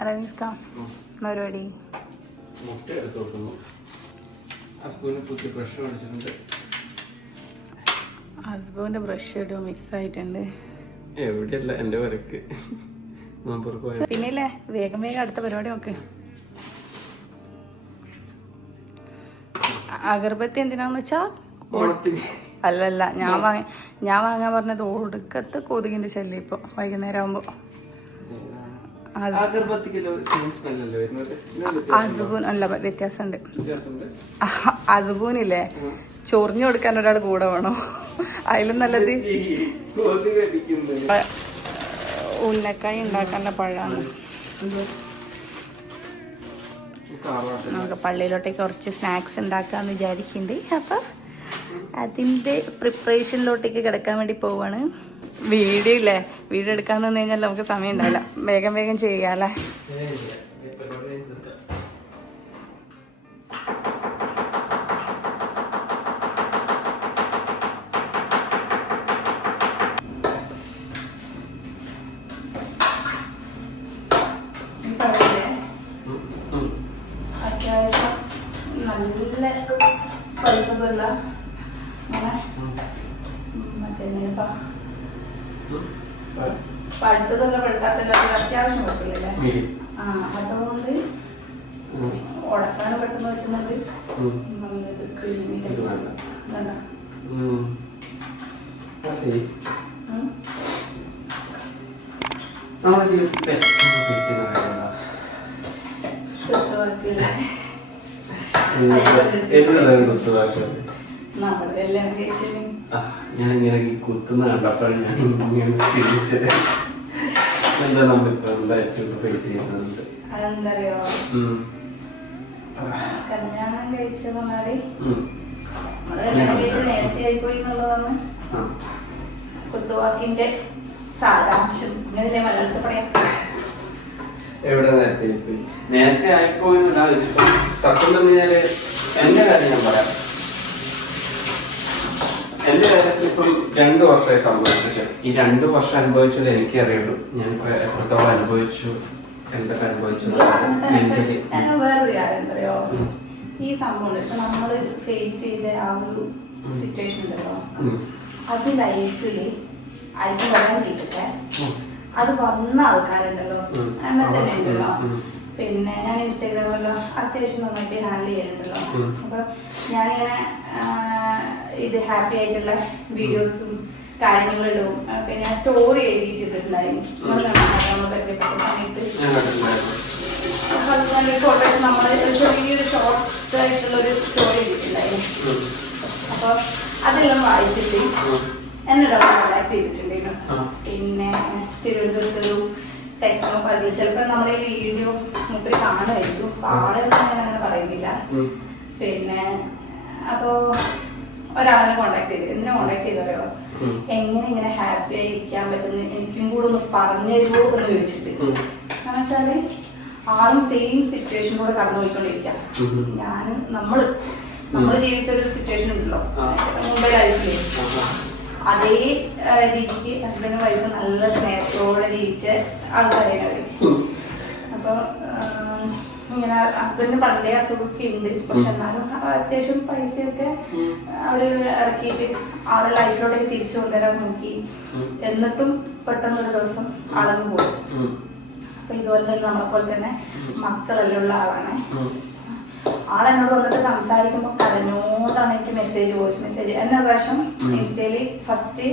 പരിപാടി മുട്ട എടുത്ത് കൊടുക്കുന്നു. ഹസ്ബൻഡ് പുതിയ ബ്രഷ് മേടിച്ചിട്ടുണ്ട്. ഹസ്ബൻഡ് ബ്രഷ് ഇടുക മിസ്സായിട്ടുണ്ട്. എവിടെയല്ല എൻ്റെ വരക്ക് പിന്നെയില്ലേ വേഗം വേഗം അടുത്ത പരിപാടി നോക്ക്. അഗർബത്തി എന്തിനാന്ന് വെച്ചാ അല്ലല്ല ഞാൻ വാങ്ങാൻ പറഞ്ഞത് ഒടുക്കത്തെ കൊതുകിന്റെ ശല്യം ഇപ്പൊ വൈകുന്നേരം ആവുമ്പോ. അസുബൂൻ അല്ല വ്യത്യാസമുണ്ട്. അസുബൂനില്ലേ ചൊറിഞ്ഞു കൊടുക്കാൻ ഒരാൾ കൂടെ വേണോ? അതിലും നല്ലത് ഉന്നക്കായി ഉണ്ടാക്കാനുള്ള പഴമാണ്. നമുക്ക് പള്ളിയിലോട്ടേക്ക് കുറച്ച് സ്നാക്സ് ഉണ്ടാക്കാന്ന് വിചാരിക്കുന്നുണ്ട്. അപ്പൊ അതിന്റെ പ്രിപ്പറേഷനിലോട്ടേക്ക് കിടക്കാൻ വേണ്ടി പോവാണ്. വീഡിയോ എടുക്കാന്ന് പറഞ്ഞു കഴിഞ്ഞാൽ നമുക്ക് സമയം ഉണ്ടാവില്ല. വേഗം വേഗം ചെയ്യാല്ലേ. അത്യാവശ്യം നല്ല പഴുത്തതല്ല പഴുത്തതല്ല പഴുക്കാത്തല്ല അത്യാവശ്യം പറ്റില്ലേ. അതുകൊണ്ട് ഉടക്കാനും പെട്ടെന്ന് പറ്റുന്നത് നല്ലത് ക്രീമി ഞാൻ ഇങ്ങനെ കുത്തുന്ന കണ്ടപ്പോൾ ഞാൻ ഇങ്ങനെ ചിരിച്ചത്. എന്താ നമ്മളിപ്പോ എന്തായിട്ടും ഫേസ് ചെയ്യുന്നുണ്ട്. അതെന്തറിയോ, കല്യാണം കഴിച്ച പറഞ്ഞാല് നേരത്തെ ആയിപ്പോയി എന്നുള്ളതാണ് കുത്തുവാക്കിന്റെ സാരാംശം. ഇങ്ങനെയല്ലേ മലയാളത്തിൽ പറയാം. എവിടെ നേരത്തെ ആയിപ്പോയി? നേരത്തെ ആയിപ്പോയെന്നല്ല സത്യം പറഞ്ഞാല് എന്റെ കാര്യം ഞാൻ പറയാം. എന്റെ കാര്യത്തിൽ ഇപ്പം 2 വർഷമായി സംഭവിച്ചത്. ഈ 2 വർഷം അനുഭവിച്ചത് എനിക്കറിയുള്ളൂ. ഞാൻ എത്രത്തോളം അനുഭവിച്ചു, എന്തൊക്കെ അനുഭവിച്ചു. വേറൊരു കാര്യം എന്തറിയോ, ഈ സംഭവം ഇപ്പൊ നമ്മള് ഫേസ് ചെയ്ത ആ ഒരു സിറ്റുവേഷൻ ഉണ്ടല്ലോ, അത് ലൈഫില് അതിന് വരാതിരിക്കട്ടെ. അത് വന്ന ആൾക്കാരുണ്ടല്ലോ, അങ്ങനെ തന്നെ ഉണ്ടല്ലോ. പിന്നെ ഞാൻ ഇൻസ്റ്റാഗ്രാമിലോ അത്യാവശ്യം നന്നായിട്ട് ഹാൻഡിൽ ചെയ്യുന്നുണ്ടല്ലോ. അപ്പൊ ഞാനിങ്ങനെ ഇത് ഹാപ്പി ആയിട്ടുള്ള വീഡിയോസും കാര്യങ്ങളിടും. പിന്നെ ഞാൻ സ്റ്റോറി എഴുതിയിട്ടുണ്ടായിരുന്നു പരിചയപ്പെട്ട സമയത്ത്. ഫോട്ടോസ് നമ്മൾ ചെറിയൊരു ഷോർട്ട് ആയിട്ടുള്ളൊരു സ്റ്റോറി എഴുതിയിട്ടുണ്ടായിരുന്നു. അപ്പൊ അതെല്ലാം വായിച്ചിട്ട് എന്നോട് കോണ്ടാക്ട് ചെയ്തിട്ടുണ്ടായിരുന്നു. പിന്നെ തിരുവനന്തപുരത്തൊരു ടെക്നോ പതി ചിലപ്പോ നമ്മളെ വീഡിയോ മുമ്പിൽ കാണുമായിരിക്കും. ആളെയൊന്നും ഞാൻ അങ്ങനെ പറയുന്നില്ല. പിന്നെ അപ്പോ ഒരാളെ കോണ്ടാക്ട് ചെയ്തു. എന്തിനാ കോണ്ടാക്ട് ചെയ്തോ, എങ്ങനെ ഇങ്ങനെ ഹാപ്പി ആയി ഇരിക്കാൻ പറ്റുന്ന എനിക്കും കൂടെ ഒന്ന് പറഞ്ഞു തരുമോ എന്ന് ചോദിച്ചിട്ട്. കാരണം വെച്ചാല് ആളും സെയിം സിറ്റുവേഷനിലൂടെ കടന്നു പോയിക്കൊണ്ടിരിക്കാം. ഞാനും നമ്മള് ജീവിച്ചൊരു സിറ്റുവേഷൻ ഉണ്ടല്ലോ മുംബൈ ലൈഫില്, അതേ രീതിക്ക് ഹസ്ബൻഡും വൈഫും നല്ല സ്നേഹത്തോടെ ജീവിച്ച ആൾക്കാരെയാണ് അവര്. അപ്പൊ ഇങ്ങനെ ഹസ്ബൻഡിന് പണ്ടേ അസുഖമൊക്കെ ഉണ്ട്. പക്ഷെ എന്നാലും അത്യാവശ്യം പൈസയൊക്കെ അവര് ഇറക്കിയിട്ട് ആളെ ലൈഫിലോട്ടേക്ക് തിരിച്ചു കൊണ്ടുവരാൻ നോക്കി. എന്നിട്ടും പെട്ടെന്നൊരു ദിവസം ആളങ്ങ് പോകും. അപ്പൊ ഇതുപോലെ തന്നെ നമ്മളെപ്പോലെ തന്നെ മക്കളെല്ലാം ഉള്ള ആളാണ്. ആളെന്നോട് വന്നിട്ട് സംസാരിക്കുമ്പോൾ കരഞ്ഞോണ്ടാണ് എനിക്ക് വോയിസ് മെസ്സേജ്. എന്ന പ്രാവശ്യം ഇൻസ്റ്റയില് ഫസ്റ്റ്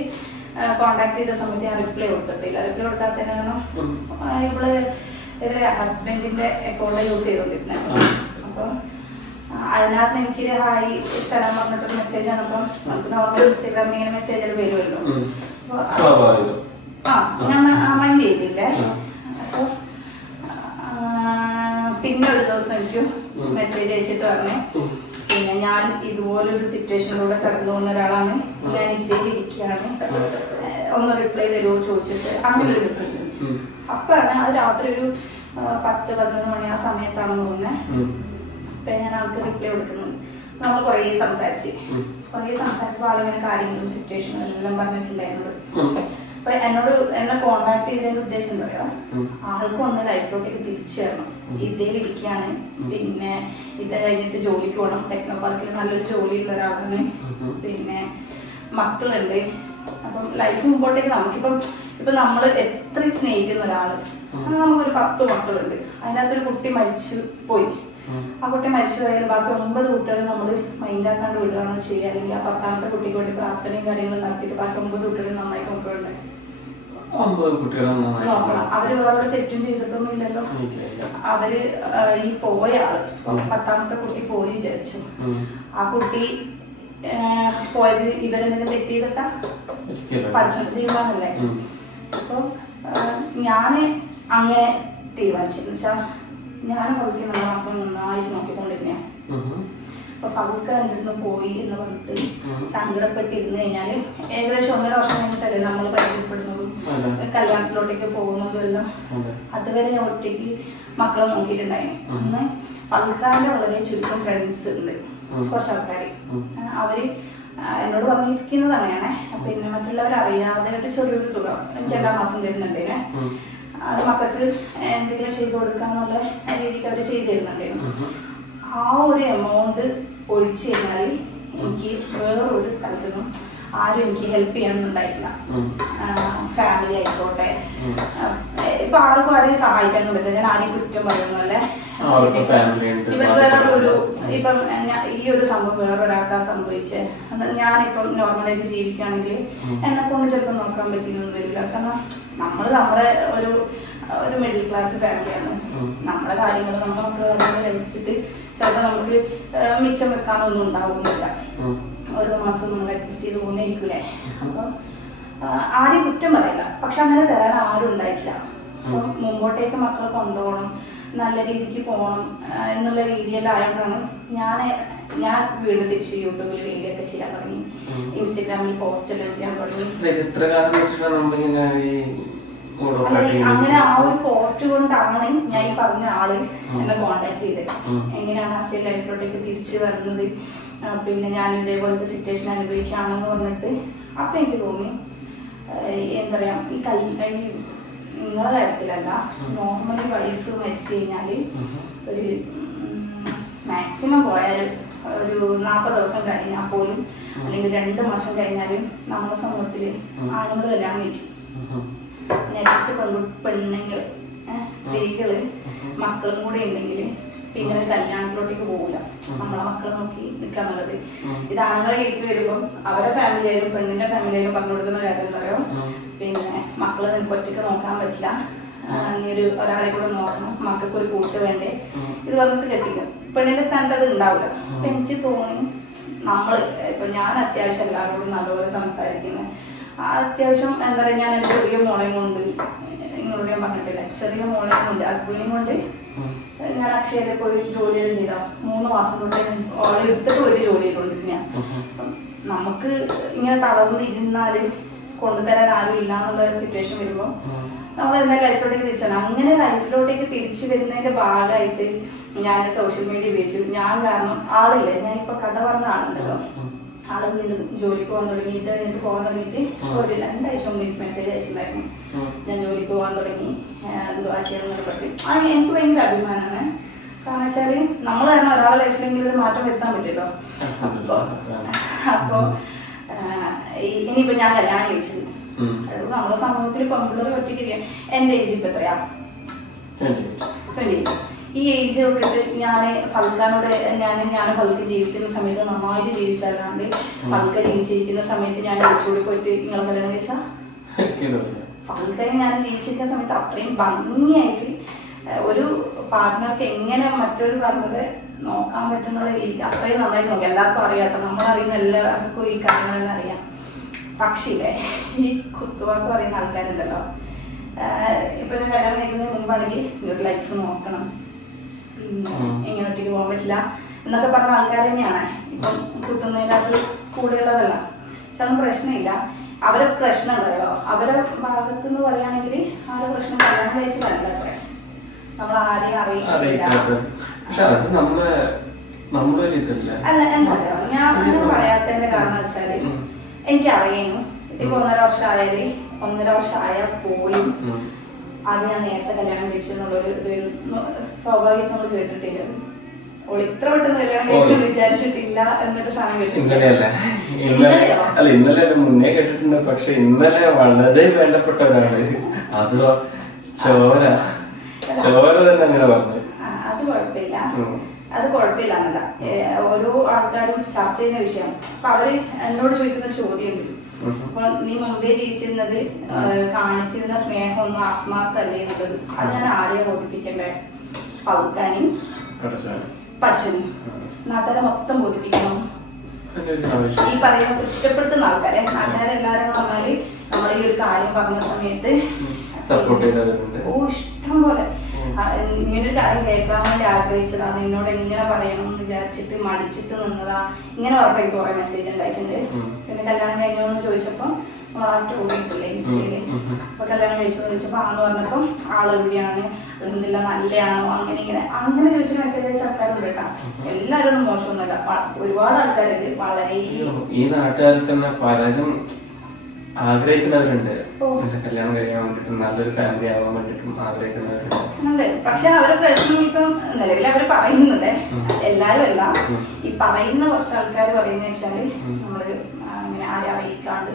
കോണ്ടാക്ട് ചെയ്ത സമയത്ത് ഞാൻ റിപ്ലൈ കൊടുത്തിട്ടില്ല. റിപ്ലൈ കൊടുക്കാത്തതിനാണ് ഇവരെ ഹസ്ബൻഡിന്റെ അക്കൗണ്ട് യൂസ് ചെയ്തോണ്ടിരുന്നത്. അപ്പൊ അതിനകത്ത് എനിക്കൊരു ഹായ് തരാൻ പറഞ്ഞിട്ടൊരു മെസ്സേജ് വന്നപ്പോ നമുക്ക് നോർമൽ ഇൻസ്റ്റാഗ്രാമിൽ ഇങ്ങനെ മെസ്സേജ് വരുമല്ലോ. ഞാൻ മൈൻഡ് ചെയ്തില്ലേ. അപ്പൊ പിന്നെ ഒരു ദിവസം എനിക്ക് മെസ്സേജ് അയച്ചിട്ട് പറഞ്ഞേ, പിന്നെ ഞാൻ ഇതുപോലൊരു സിറ്റുവേഷനിലൂടെ കടന്നു പോകുന്ന ഒരാളാണ്, ഞാൻ ഇതിലേക്ക് ഇരിക്കുകയാണ്, ഒന്ന് റിപ്ലൈ തരുമോ ചോദിച്ചിട്ട് അങ്ങനെ ഒരു മെസ്സേജ്. അപ്പോഴാണ് അത് രാത്രി ഒരു 10-11 മണി ആ സമയത്താണെന്ന് തോന്നുന്നത്. അപ്പൊ ഞാൻ ആൾക്ക് റിപ്ലൈ കൊടുക്കുന്നത്. നമ്മൾ കുറേ സംസാരിച്ചപ്പോൾ ആളിങ്ങനെ കാര്യങ്ങളും സിറ്റുവേഷനും എല്ലാം പറഞ്ഞിട്ടുണ്ടായിരുന്നത്. അപ്പൊ എന്നെ കോണ്ടാക്ട് ചെയ്തതിന്റെ ഉദ്ദേശം എന്താ പറയാ, ആൾക്ക് ഒന്ന് ലൈഫിലോട്ടേക്ക് തിരിച്ചു തരണം. ഇതേ ഇരിക്കാണ്, പിന്നെ ഇത് കഴിഞ്ഞിട്ട് ജോലിക്ക് പോകണം. ടെക്നോ പാർക്കിൽ നല്ലൊരു ജോലിയുള്ള ഒരാളാണ്, പിന്നെ മക്കളുണ്ട്. അപ്പം ലൈഫ് മുമ്പോട്ടേക്ക് ഇപ്പൊ നമ്മള് എത്ര സ്നേഹിക്കുന്ന ഒരാള്, നമുക്കൊരു 10 മക്കളുണ്ട്, അതിനകത്തൊരു കുട്ടി മരിച്ചു പോയി. ആ കുട്ടി മരിച്ചു പോയാൽ ബാക്കി 9 കുട്ടികൾ നമ്മൾ മൈൻഡാക്കാണ്ട് വിടുകയാണോ ചെയ്യുക, അല്ലെങ്കിൽ ആ 10ാമത്തെ കുട്ടിക്ക് വേണ്ടി പ്രാർത്ഥനയും കാര്യങ്ങളും നടത്തിയിട്ട് ബാക്കി 9 കുട്ടികൾ നന്നായി നോക്കുന്നുണ്ട്. നോക്കണം. അവര് വേറെ തെറ്റും ചെയ്തിട്ടൊന്നും ഇല്ലല്ലോ. അവര് ഈ പോയ ആള് 10ാമത്തെ കുട്ടി പോയി വിചാരിച്ചു, ആ കുട്ടി പോയത് ഇവരെന്തെങ്കിലും തെറ്റ് ചെയ്തിട്ടാ പഠിച്ചിട്ട് തീരുമാനമല്ലേ. അപ്പൊ ഞാന് അങ്ങനെ തീരുമാനിച്ചെന്ന് വെച്ചാൽ ഞാനും പകുതി നമ്മുടെ മക്കൾ നന്നായിട്ട് നോക്കിക്കൊണ്ടിരുന്നേ. അപ്പൊ പകുതി കണ്ടിരുന്ന് പോയി എന്ന് പറഞ്ഞിട്ട് സങ്കടപ്പെട്ടിരുന്നു കഴിഞ്ഞാല് ഏകദേശം 1.5 വർഷം കഴിഞ്ഞിട്ടല്ലേ നമ്മൾ പരിചയപ്പെടുന്നതും കല്യാണത്തിലോട്ടേക്ക് പോകുന്നതും എല്ലാം. അതുവരെ ഒറ്റയ്ക്ക് മക്കളെ നോക്കിയിട്ടുണ്ടായിരുന്നു. അന്ന് പകുതിക്കാരുടെ വളരെ ചുരുക്കം ഫ്രണ്ട്സ് ഉണ്ട്, കുറച്ച് ആൾക്കാര്. അവര് എന്നോട് പറഞ്ഞിരിക്കുന്നത് അങ്ങനെയാണ്. പിന്നെ മറ്റുള്ളവരറിയാതെ ഒരു ചെറിയൊരു തുക എനിക്ക് എല്ലാ മാസം തരുന്നുണ്ടേനെ. അത് മക്കൾക്ക് എന്തെങ്കിലും ചെയ്തു കൊടുക്കാന്നുള്ള രീതിക്ക് അവർ ചെയ്തു തരുന്നുണ്ടായിരുന്നു. ആ ഒരു എമൗണ്ട് ഒഴിച്ചു കഴിഞ്ഞാൽ എനിക്ക് വേറൊരു സ്ഥലത്തു നിന്നും ആരും എനിക്ക് ഹെൽപ്പ് ചെയ്യാനൊന്നുണ്ടായിട്ടില്ല. ഫാമിലി ആയിക്കോട്ടെ, ഇപ്പൊ ആർക്കും ആരെയും സഹായിക്കാനും പറ്റില്ല. ഞാൻ ആരെയും കുറ്റം പറയുന്നല്ലേ. ഇവർ വേറൊരു ഇപ്പം ഈ ഒരു സംഭവം വേറൊരാൾക്കാ സംഭവിച്ചേ, ഞാനിപ്പം നോർമലായിട്ട് ജീവിക്കുകയാണെങ്കിൽ എന്നെ കൊണ്ട് ചിലപ്പോൾ നോക്കാൻ പറ്റിയെന്നൊന്നും വരില്ല. കാരണം നമ്മുടെ ഒരു മിഡിൽ ക്ലാസ് ഫാമിലിയാണ്. നമ്മുടെ കാര്യങ്ങൾ നമ്മുടെ മക്കളുടെ കാര്യങ്ങൾ കഴിച്ചിട്ട് ചിലപ്പോൾ നമുക്ക് മിച്ചം വെക്കാനൊന്നും ഉണ്ടാവുന്നില്ല. ഓരോ മാസം നമ്മൾ അഡ്ജസ്റ്റ് ചെയ്ത് പോകുന്നേരിക്കൂലേ. അപ്പം ആരെയും കുറ്റം പറയില്ല, പക്ഷെ അങ്ങനെ തരാൻ ആരും ഉണ്ടായിട്ടില്ല. അപ്പം മുമ്പോട്ടേക്ക് മക്കളെ കൊണ്ടുപോകണം, നല്ല രീതിക്ക് പോകണം എന്നുള്ള രീതിയിലായപ്പോഴാണ് ഞാൻ വീണ്ടും തിരിച്ച് യൂട്യൂബിൽ വീഡിയോ ഒക്കെ ചെയ്യാൻ തുടങ്ങി, ഇൻസ്റ്റഗ്രാമിൽ പോസ്റ്റ് എല്ലാം ചെയ്യാൻ തുടങ്ങി. അങ്ങനെ ആ ഒരു പോസ്റ്റ് കൊണ്ടാണ് ഞാൻ ഈ പറഞ്ഞ ആള് എന്നെ കോണ്ടാക്ട് ചെയ്തത്. എങ്ങനെയാണ് ഹസിൽ ലൈഫിലോട്ടേക്ക് തിരിച്ചു വരുന്നത്, പിന്നെ ഞാൻ ഇതേപോലത്തെ സിറ്റുവേഷൻ അനുഭവിക്കുകയാണെന്ന് പറഞ്ഞിട്ട്. അപ്പൊ എനിക്ക് തോന്നി എന്താ പറയാ, ഈ നിങ്ങളെ കാര്യത്തിലല്ല, നോർമലി വൈഫ് മരിച്ചു കഴിഞ്ഞാല് ഒരു മാക്സിമം പോയാൽ ഒരു 40 ദിവസം കഴിഞ്ഞാൽ പോലും, അല്ലെങ്കിൽ 2 മാസം കഴിഞ്ഞാലും നമ്മുടെ സമൂഹത്തില് ആണുങ്ങൾ കല്യാണം കഴിക്കും. നിരച്ച് പെണ്ണുങ്ങൾ സ്ത്രീകള് മക്കളും കൂടെ ഉണ്ടെങ്കിൽ പിന്നെ ഒരു കല്യാണത്തിലോട്ടേക്ക് പോകില്ല. നമ്മളെ മക്കളെ നോക്കി നിൽക്കാൻ നല്ലത്. ഇത് ആണുങ്ങളെ കേസിൽ വരുമ്പോൾ അവരെ ഫാമിലിയായാലും പെണ്ണിന്റെ ഫാമിലിയായാലും പറഞ്ഞു കൊടുക്കുന്ന കാര്യം എന്താ പറയുക, പിന്നെ മക്കളെ നിനക്ക് ഒറ്റയ്ക്ക് നോക്കാൻ പറ്റില്ല, നീ ഒരാളെ കൂടെ നോക്കണം, മക്കൾക്ക് ഒരു കൂട്ട് വേണ്ടേ, ഇത് വന്നിട്ട് കെട്ടിക്കും. പെണ്ണിന്റെ സ്ഥാനത്ത് അത് ഉണ്ടാവില്ല. അപ്പൊ എനിക്ക് തോന്നി ഇപ്പൊ ഞാൻ അത്യാവശ്യം എല്ലാവരോടും നല്ലപോലെ സംസാരിക്കുന്നത്, അത്യാവശ്യം എന്താ പറയുക, ഞാൻ എൻ്റെ ചെറിയ മോളെയും കൊണ്ട്, നിങ്ങളോട് ഞാൻ പറഞ്ഞിട്ടില്ല, ചെറിയ മോളെയും കൊണ്ട് ഹസ്ബൻഡിനെയും കൊണ്ട് ഞാൻ അക്ഷയയിൽ പോയി ജോലിയെല്ലാം ചെയ്താൽ 3 മാസം തൊട്ട് ഓളെ എടുത്തിട്ട് ഒരു ജോലി ചെയ്തുകൊണ്ടിരുന്ന. നമുക്ക് ഇങ്ങനെ തളർന്നിരുന്നാല് കൊണ്ടുതരാൻ ആരും ഇല്ല എന്നുള്ള സിറ്റുവേഷൻ വരുമ്പോൾ നമ്മൾ എന്തായാലും ലൈഫിലോട്ടേക്ക് തിരിച്ചാണ്. അങ്ങനെ ലൈഫിലോട്ടേക്ക് തിരിച്ചു വരുന്നതിന്റെ ഭാഗമായിട്ട് ഞാൻ സോഷ്യൽ മീഡിയ ഉപയോഗിച്ചു. ഞാൻ കാരണം ആളില്ലേ, ഞാനിപ്പോ കഥ പറഞ്ഞ ആളുണ്ടല്ലോ, ആള് വീണ്ടും ജോലിക്ക് പോകാൻ തുടങ്ങിയിട്ട് എനിക്ക് പോകാൻ തുടങ്ങിയിട്ട് ഒരു 2 ആഴ്ച മുമ്പ് എനിക്ക് മെസ്സേജ് അയച്ചിട്ടുണ്ടായിരുന്നു, ഞാൻ ജോലിക്ക് പോകാൻ തുടങ്ങി, ആശയം പറ്റി. അത് എനിക്ക് ഭയങ്കര അഭിമാനമാണ്. കാരണം വെച്ചാല് നമ്മൾ കാരണം ഒരാളെ ലൈഫിലെങ്കിലും ഒരു മാറ്റം വരുത്താൻ പറ്റുമല്ലോ. അപ്പൊ ഇനിയിപ്പോ ഞാൻ കല്യാണം കഴിച്ചത് നമ്മുടെ സമൂഹത്തിൽ പെൺപിള്ളേർ ഒറ്റയ്ക്ക്, എന്റെ ഏജ് ഇപ്പൊ എത്രയാ, 20. ഈ ഏജ് തൊട്ടിട്ട് ഞാൻ ഫൽക്കാനോട് ഞാൻ ഫൽക്ക് ജീവിക്കുന്ന സമയത്ത് നന്നായിട്ട് ജീവിച്ചല്ലാണ്ട് ഫൽക്ക ജീവിച്ചിരിക്കുന്ന സമയത്ത് ഞാൻ ഒളിച്ചോടി പോയിട്ട് നിങ്ങളെ കല്യാണം കഴിച്ചാൽ ഫൽക്കായി ഞാൻ ജീവിച്ചിരിക്കുന്ന സമയത്ത് അത്രയും ഭംഗിയായിട്ട് ഒരു പാർട്ട്ണർക്ക് എങ്ങനെ മറ്റൊരു പാർട്ട്ണറെ നോക്കാൻ പറ്റുന്ന രീതി അത്രയും നന്നായിട്ട് നോക്കാം. എല്ലാവർക്കും അറിയാട്ടോ, നമ്മളറിയുന്ന എല്ലാവർക്കും ഈ കാര്യങ്ങളെല്ലാം അറിയാം. പക്ഷേ ഈ കുത്തുവാക്ക് പറയുന്ന ആൾക്കാരുണ്ടല്ലോ, ഇപ്പൊ ഞാൻ കല്യാണം കഴിക്കുന്നതിന് മുമ്പാണെങ്കിൽ ഒരു ലൈഫ് നോക്കണം, പിന്നെ എങ്ങനെ ഒറ്റയ്ക്ക് പോകാൻ പറ്റില്ല എന്നൊക്കെ പറഞ്ഞ ആൾക്കാർ തന്നെയാണ് ഇപ്പം കുത്തുന്നതിനകത്ത് കൂടെയുള്ളതല്ല. പക്ഷെ അതൊന്നും പ്രശ്നമില്ല. അവരെ പ്രശ്നം എന്തായോ, അവരെ ഭാഗത്തുനിന്ന് പറയുകയാണെങ്കിൽ അവരുടെ പ്രശ്നം കല്യാണം കഴിച്ചിട്ടല്ല അത്ര, നമ്മൾ ആരെയും അറിയിച്ചില്ല. അല്ല എന്താ ഞാൻ അങ്ങനെ പറയാത്തതിന്റെ കാരണം വെച്ചാല് എനിക്കറിയുന്നു ഇപ്പൊ 1.5 വർഷം ആയാൽ പോലും അത് ഞാൻ നേരത്തെ കല്യാണം കഴിച്ചെന്നുള്ളൊരു സ്വാഭാവികം നമ്മൾ കേട്ടിട്ടില്ല. ഓൾ ഇത്ര പെട്ടെന്ന് കല്യാണം കഴിക്കുമെന്ന് വിചാരിച്ചിട്ടില്ല എന്നൊരു സാധനം കേട്ടിട്ടില്ല. ഇന്നലെ മുന്നേ കേട്ടിട്ടുണ്ട്. പക്ഷെ ഇന്നലെ വളരെ വേണ്ടപ്പെട്ടവരാണ്. അത് ചോര തന്നെ അങ്ങനെ പറഞ്ഞു. അത് കുഴപ്പമില്ല എന്നല്ല, ഓരോ ആൾക്കാരും ചർച്ച ചെയ്യുന്ന വിഷയം. അപ്പൊ അവര് എന്നോട് ചോദിക്കുന്ന ചോദ്യമുണ്ട്, അപ്പൊ നീ മുമ്പേ ജീവിച്ചിരുന്നത് കാണിച്ചിരുന്ന സ്നേഹമൊന്നും ആത്മാർത്ഥല്ലേ എന്നുള്ളത്. അത് ഞാൻ ആരെയും ബോധിപ്പിക്കണ്ടേ? പൗക്കാനും പഠിച്ചനും നാട്ടുകാരെ മൊത്തം ബോധിപ്പിക്കണം. ഈ പറയുന്ന കുറ്റപ്പെടുത്തുന്ന ആൾക്കാരെ നാട്ടുകാരെല്ലാരും പറഞ്ഞാല് നമ്മൾ ഈ ഒരു കാര്യം പറഞ്ഞ സമയത്ത് ഇഷ്ടം പോലെ ഇങ്ങനൊരു കാര്യം കേൾക്കാൻ വേണ്ടി ആഗ്രഹിച്ചതാ, നിന്നോട് എങ്ങനെ പറയണം എന്ന് വിചാരിച്ചിട്ട് മടിച്ചിട്ട് നിന്നതാ, ഇങ്ങനെ പറഞ്ഞ എനിക്ക് കുറെ മെസ്സേജ് ഉണ്ടായിട്ടുണ്ട്. പിന്നെ കല്യാണം കഴിഞ്ഞോന്ന് ചോദിച്ചപ്പോ നമ്മൾ ആ സ്റ്റോറി ഇട്ടില്ലേ ഇൻസ്റ്റയില്, അപ്പൊ കല്യാണം കഴിച്ചെന്ന് ചോദിച്ചപ്പോ ആന്ന് പറഞ്ഞപ്പോ ആള് എവിടെയാണ്, എന്തില്ല നല്ലയാണോ, അങ്ങനെ ചോദിച്ച മെസ്സേജ് അയച്ച ആൾക്കാരുണ്ട് കേട്ടാ. എല്ലാവരും ഒന്നും മോശമൊന്നുമില്ല, ഒരുപാട് ആൾക്കാരുണ്ട്. വളരെ ഈ നാട്ടുകാരിൽ തന്നെ പലരും ആഗ്രഹിക്കുന്നവരുണ്ട്, എന്റെ കല്യാണം കഴിയാൻ വേണ്ടിട്ടും നല്ലൊരു ഫാമിലി ആവാൻ വേണ്ടിട്ടും ആഗ്രഹിക്കുന്നവരുണ്ട്. പക്ഷെ അവരുടെ പ്രശ്നം ഇപ്പം നിലവിൽ അവര് പറയുന്നത് എല്ലാരും അല്ല, ഈ പറയുന്ന കുറച്ച് ആൾക്കാർ പറയുന്ന വെച്ചാല് നമ്മള് അങ്ങനെ ആരെ അറിയിക്കാണ്ട്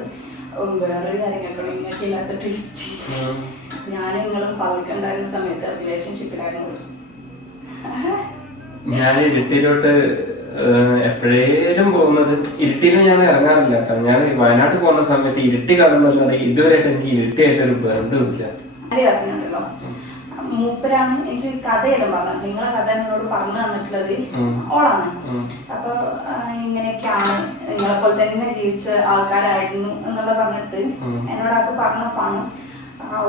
വേറൊരു കാര്യം കേട്ടോ, ഇങ്ങനത്തെ ഇല്ലാത്ത ട്വിസ്റ്റ്. ഞാനും നിങ്ങളും പതുക്കുണ്ടായിരുന്ന സമയത്ത് റിലേഷൻഷിപ്പിലായിരുന്നു. ഞാൻ ഇരുട്ടിയിലോട്ട് എപ്പോഴേലും പോകുന്നത്, ഇരുട്ടിയിൽ ഞാൻ ഇറങ്ങാറില്ല കേട്ടോ. ഞാൻ വയനാട്ടിൽ പോകുന്ന സമയത്ത് ഇരുട്ടി കാണുന്നല്ലാതെ ഇതുവരെയായിട്ട് എനിക്ക് ഇരുട്ടിയായിട്ടൊരു ബന്ധമില്ല. ഉണ്ടല്ലോ, മൂപ്പരാണ് എനിക്ക് കഥയെല്ലാം പറഞ്ഞത്. നിങ്ങളെ കഥ എന്നോട് പറഞ്ഞു തന്നിട്ടുള്ളത് ഓളാണ്. അപ്പൊ ഇങ്ങനെയൊക്കെയാണ്, നിങ്ങളെ പോലെ തന്നെ ജീവിച്ച ആൾക്കാരായിരുന്നു എന്നുള്ള പറഞ്ഞിട്ട് എന്നോട് അത് പറഞ്ഞപ്പാണ്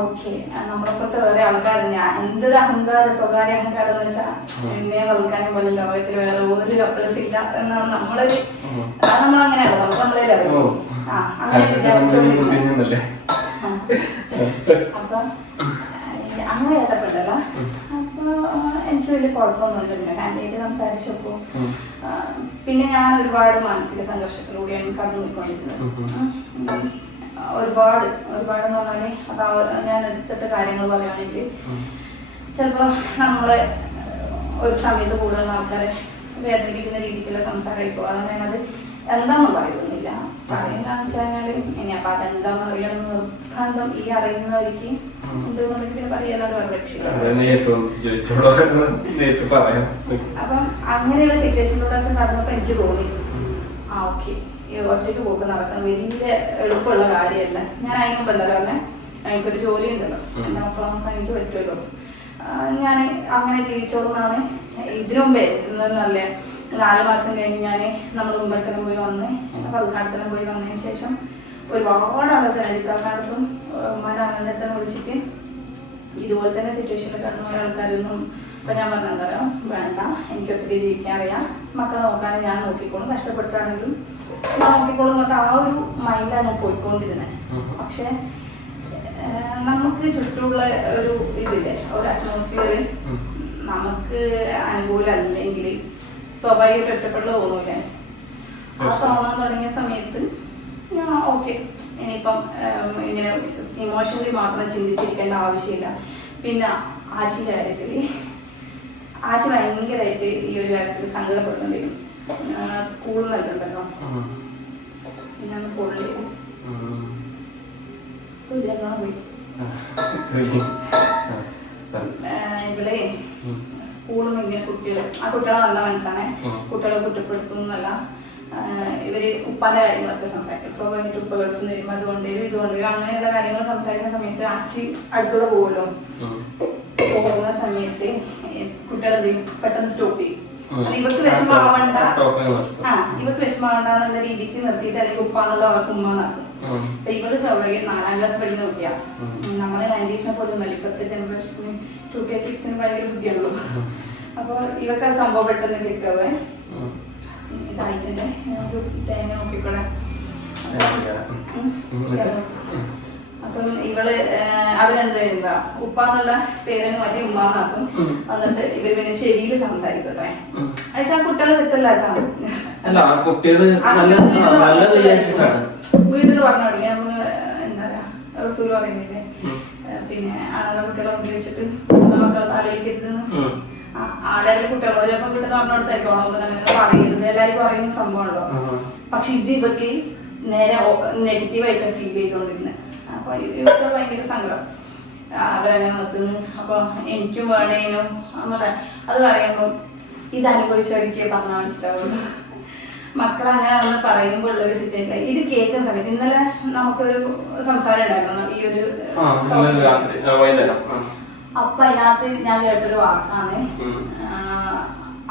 ഓക്കെ, നമ്മളെപ്പോഴത്തെ വേറെ ആൾക്കാരുണ്ട്. എന്റെ ഒരു അഹങ്കാരം, സ്വകാര്യ അഹങ്കാരം എന്ന് വെച്ചാൽ എന്നെ വൽക്കാനും പോലെ ലോകത്തിൽ വേറെ ഒരു കപ്പിൾസ് ഇല്ല എന്നാണ് നമ്മളൊരു, നമ്മളങ്ങനെയല്ല, നമുക്ക് നമ്മളെ അറിയാം. അങ്ങനെ വിചാരിച്ചോണ്ടിരുന്നത്. അപ്പൊ അങ്ങനെ ഇടപെട്ടല്ല. അപ്പൊ എനിക്ക് വലിയ കുഴപ്പമൊന്നുമില്ല, ഫാമിലിയായിട്ട് സംസാരിച്ചപ്പോ. പിന്നെ ഞാൻ ഒരുപാട് മാനസിക സംഘർഷത്തിലൂടെയാണ് കടന്നുപോയിക്കൊണ്ടിരുന്നത്. ഒരുപാട് എന്ന് പറഞ്ഞാല് അത് ഞാൻ എടുത്തിട്ട് കാര്യങ്ങൾ പറയുകയാണെങ്കിൽ ചിലപ്പോ നമ്മളെ ഒരു സമയത്ത് കൂടുതൽ ആൾക്കാരെ വേദനിപ്പിക്കുന്ന രീതിക്കുള്ള സംസാരമായിപ്പോ. അതുകൊണ്ട് ഞാനത് എന്താണെന്ന് പറയുന്നില്ല. പറയുന്നതെന്ന് വെച്ച് കഴിഞ്ഞാല് ഇനി അപ്പൊ അതെന്താന്ന് അറിയണം നിർബന്ധം ഈ അറിയുന്നവർക്ക് ഉണ്ടെന്നുണ്ടെങ്കിൽ പിന്നെ പറയാനാണ് വേറെ രക്ഷിക്കുന്നത്. അപ്പം അങ്ങനെയുള്ള സിറ്റുവേഷനിലൂടെ നടന്നപ്പോ എനിക്ക് തോന്നി ഓക്കെ, ഈ ഒറ്റയ്ക്ക് പോക്ക് നടക്കുന്നത് വലിയ എളുപ്പമുള്ള കാര്യമല്ല. ഞാൻ അതിനും ബന്ധമല്ലേ, എനിക്കൊരു ജോലി ഉണ്ടല്ലോ, എന്റെ മക്കളൊക്കെ എനിക്ക് പറ്റുമല്ലോ, ഞാൻ അങ്ങനെ ജീവിച്ചോളാണ്. ഇതിനു മുമ്പേ നല്ല 4 മാസം കഴിഞ്ഞ് ഞാൻ നമ്മൾ മുമ്പൽക്കരം പോയി വന്ന് പൽക്കാടത്തനം പോയി വന്നതിന് ശേഷം ഒരുപാട് ആലോചന എടുക്കാക്കാലത്തും മനാനന്ദത്തെ വിളിച്ചിട്ട് ഇതുപോലെ തന്നെ സിറ്റുവേഷനിൽ കടന്നുപോയ ആൾക്കാരൊന്നും ഇപ്പൊ ഞാൻ പറഞ്ഞെന്താ പറയാം, വേണ്ട, എനിക്ക് ഒറ്റയ്ക്ക് ജീവിക്കാൻ അറിയാം, മക്കളെ നോക്കാൻ ഞാൻ നോക്കിക്കോളും, കഷ്ടപ്പെട്ടാണെങ്കിലും ഞാൻ നോക്കിക്കോളും എന്നൊക്കെ ആ ഒരു മൈൻഡാണ് ഞാൻ പോയിക്കൊണ്ടിരുന്നത്. പക്ഷെ നമുക്ക് ചുറ്റുമുള്ള ഒരു ഇതില്ലേ, ഒരു അറ്റ്മോസ്ഫിയർ നമുക്ക് അനുകൂലമല്ലെങ്കിൽ സ്വാഭാവികമായിട്ട് ഒറ്റപ്പെടൽ തോന്നൂലേ. ആ തോന്നാൻ തുടങ്ങിയ സമയത്ത് ഞാൻ ഓക്കെ, ഇനിയിപ്പം ഇങ്ങനെ ഇമോഷണലി മാത്രം ചിന്തിച്ചിരിക്കേണ്ട ആവശ്യമില്ല. പിന്നെ ആച്ചിന്റെ കാര്യത്തിൽ ആച്ചി ഭയങ്കരമായിട്ട് ഈ ഒരു കാര്യത്തിൽ സങ്കടപ്പെടുന്നുണ്ടായിരുന്നു. സ്കൂളിൽ നിന്നുണ്ടല്ലോ, പിന്നെ പൊള്ളി പോയി. ഇവിടെ സ്കൂളിൽ നിന്ന് ഇങ്ങനെ കുട്ടികളെ നല്ല മനസ്സാണ്, കുട്ടികളെ കുറ്റപ്പെടുത്തുന്നല്ല. ഇവര് ഉപ്പാന്റെ കാര്യങ്ങളൊക്കെ സംസാരിക്കും. സോ വേണ്ടിട്ട് ഉപ്പ ഗൾഫിൽ നിന്ന് വരുമ്പോൾ അതുകൊണ്ടുവരും ഇതുകൊണ്ടുവരും അങ്ങനെയുള്ള കാര്യങ്ങൾ സംസാരിക്കുന്ന സമയത്ത് ആച്ചി അടുത്തൂടെ പോകുമല്ലോ. പോകുന്ന സമയത്ത് കുട്ടികൾ പെട്ടെന്ന് സ്റ്റോപ്പ് ചെയ്യും. ഇവർക്ക് വിഷമാവണ്ട, ഇവർക്ക് വിഷമാവണ്ട എന്നുള്ള രീതിക്ക് നിർത്തിയിട്ട് അല്ലെങ്കിൽ ഉപ്പാന്നുള്ള അവർക്ക് ഉമ്മ നടക്കും. അപ്പൊ ഇവള് സ്വാഭാവികം 4ാം ക്ലാസ് പഠിക്കുന്ന കുട്ടിയാണ്. നമ്മളെ 90s പോലും മതി, ഇപ്പോഴത്തെ ജനറേഷന് 2K കിഡ്സിന് ഭയങ്കര ബുദ്ധിയുള്ളൂ. അപ്പൊ ഇവർക്ക് ആ സംഭവം പെട്ടെന്ന് കേൾക്കാവേ ഇതായിട്ടുണ്ട്, തേങ്ങ നോക്കിക്കോളെ. അപ്പം ഇവള് അവരെന്ത് ചെയ്യുക, ഉപ്പാന്നുള്ള പേരെന്ന് മാറ്റി ഉമ്മാന്നാക്കും. എന്നിട്ട് ഇവര് പിന്നെ ചെവിയിൽ സംസാരിക്കട്ടെ. പക്ഷെ ആ കുട്ടികളെ തെറ്റല്ല കേട്ടോ, വീട്ടിൽ നിന്ന് പറഞ്ഞു തുടങ്ങി. നമ്മള് റസൂൽ പറയുന്നില്ലേ, പിന്നെ അനാഥ കുട്ടികളെ മുന്നിൽ വെച്ചിട്ട് മക്കളെ ആലോചിക്കരുതെന്ന്. ആരെങ്കിലും കുട്ടികളോട് ചിലപ്പോൾ കിട്ടുന്ന പറഞ്ഞോടത്തായിരിക്കും അങ്ങനെ പറയരുത് എല്ലാവരും പറയുന്ന സംഭവമുണ്ടോ. പക്ഷെ ഇത് ഇവർക്ക് നേരെ നെഗറ്റീവായിട്ട് ഫീൽ ചെയ്തുകൊണ്ടിരുന്നത്. അപ്പൊ ഇവർക്ക് ഭയങ്കര സങ്കടം അവരങ്ങനെ നിർത്തുന്നു. അപ്പൊ എനിക്കും വേണേനും അങ്ങനെ അത് പറയുമ്പോൾ ഇത് അനുഭവിച്ചവർക്ക് പറഞ്ഞാൽ മനസ്സിലാവുള്ളൂ. മക്കളങ്ങനെ ഒന്ന് പറയുമ്പോൾ ഉള്ളൊരു സിറ്റുവേഷൻ ഇത് കേൾക്കുന്ന സമയത്ത് ഇന്നലെ നമുക്കൊരു സംസാരം ഉണ്ടായിരുന്നു ഈ ഒരു അപ്പൊ അതിനകത്ത് ഞാൻ കേട്ടൊരു വാക്കാണ്,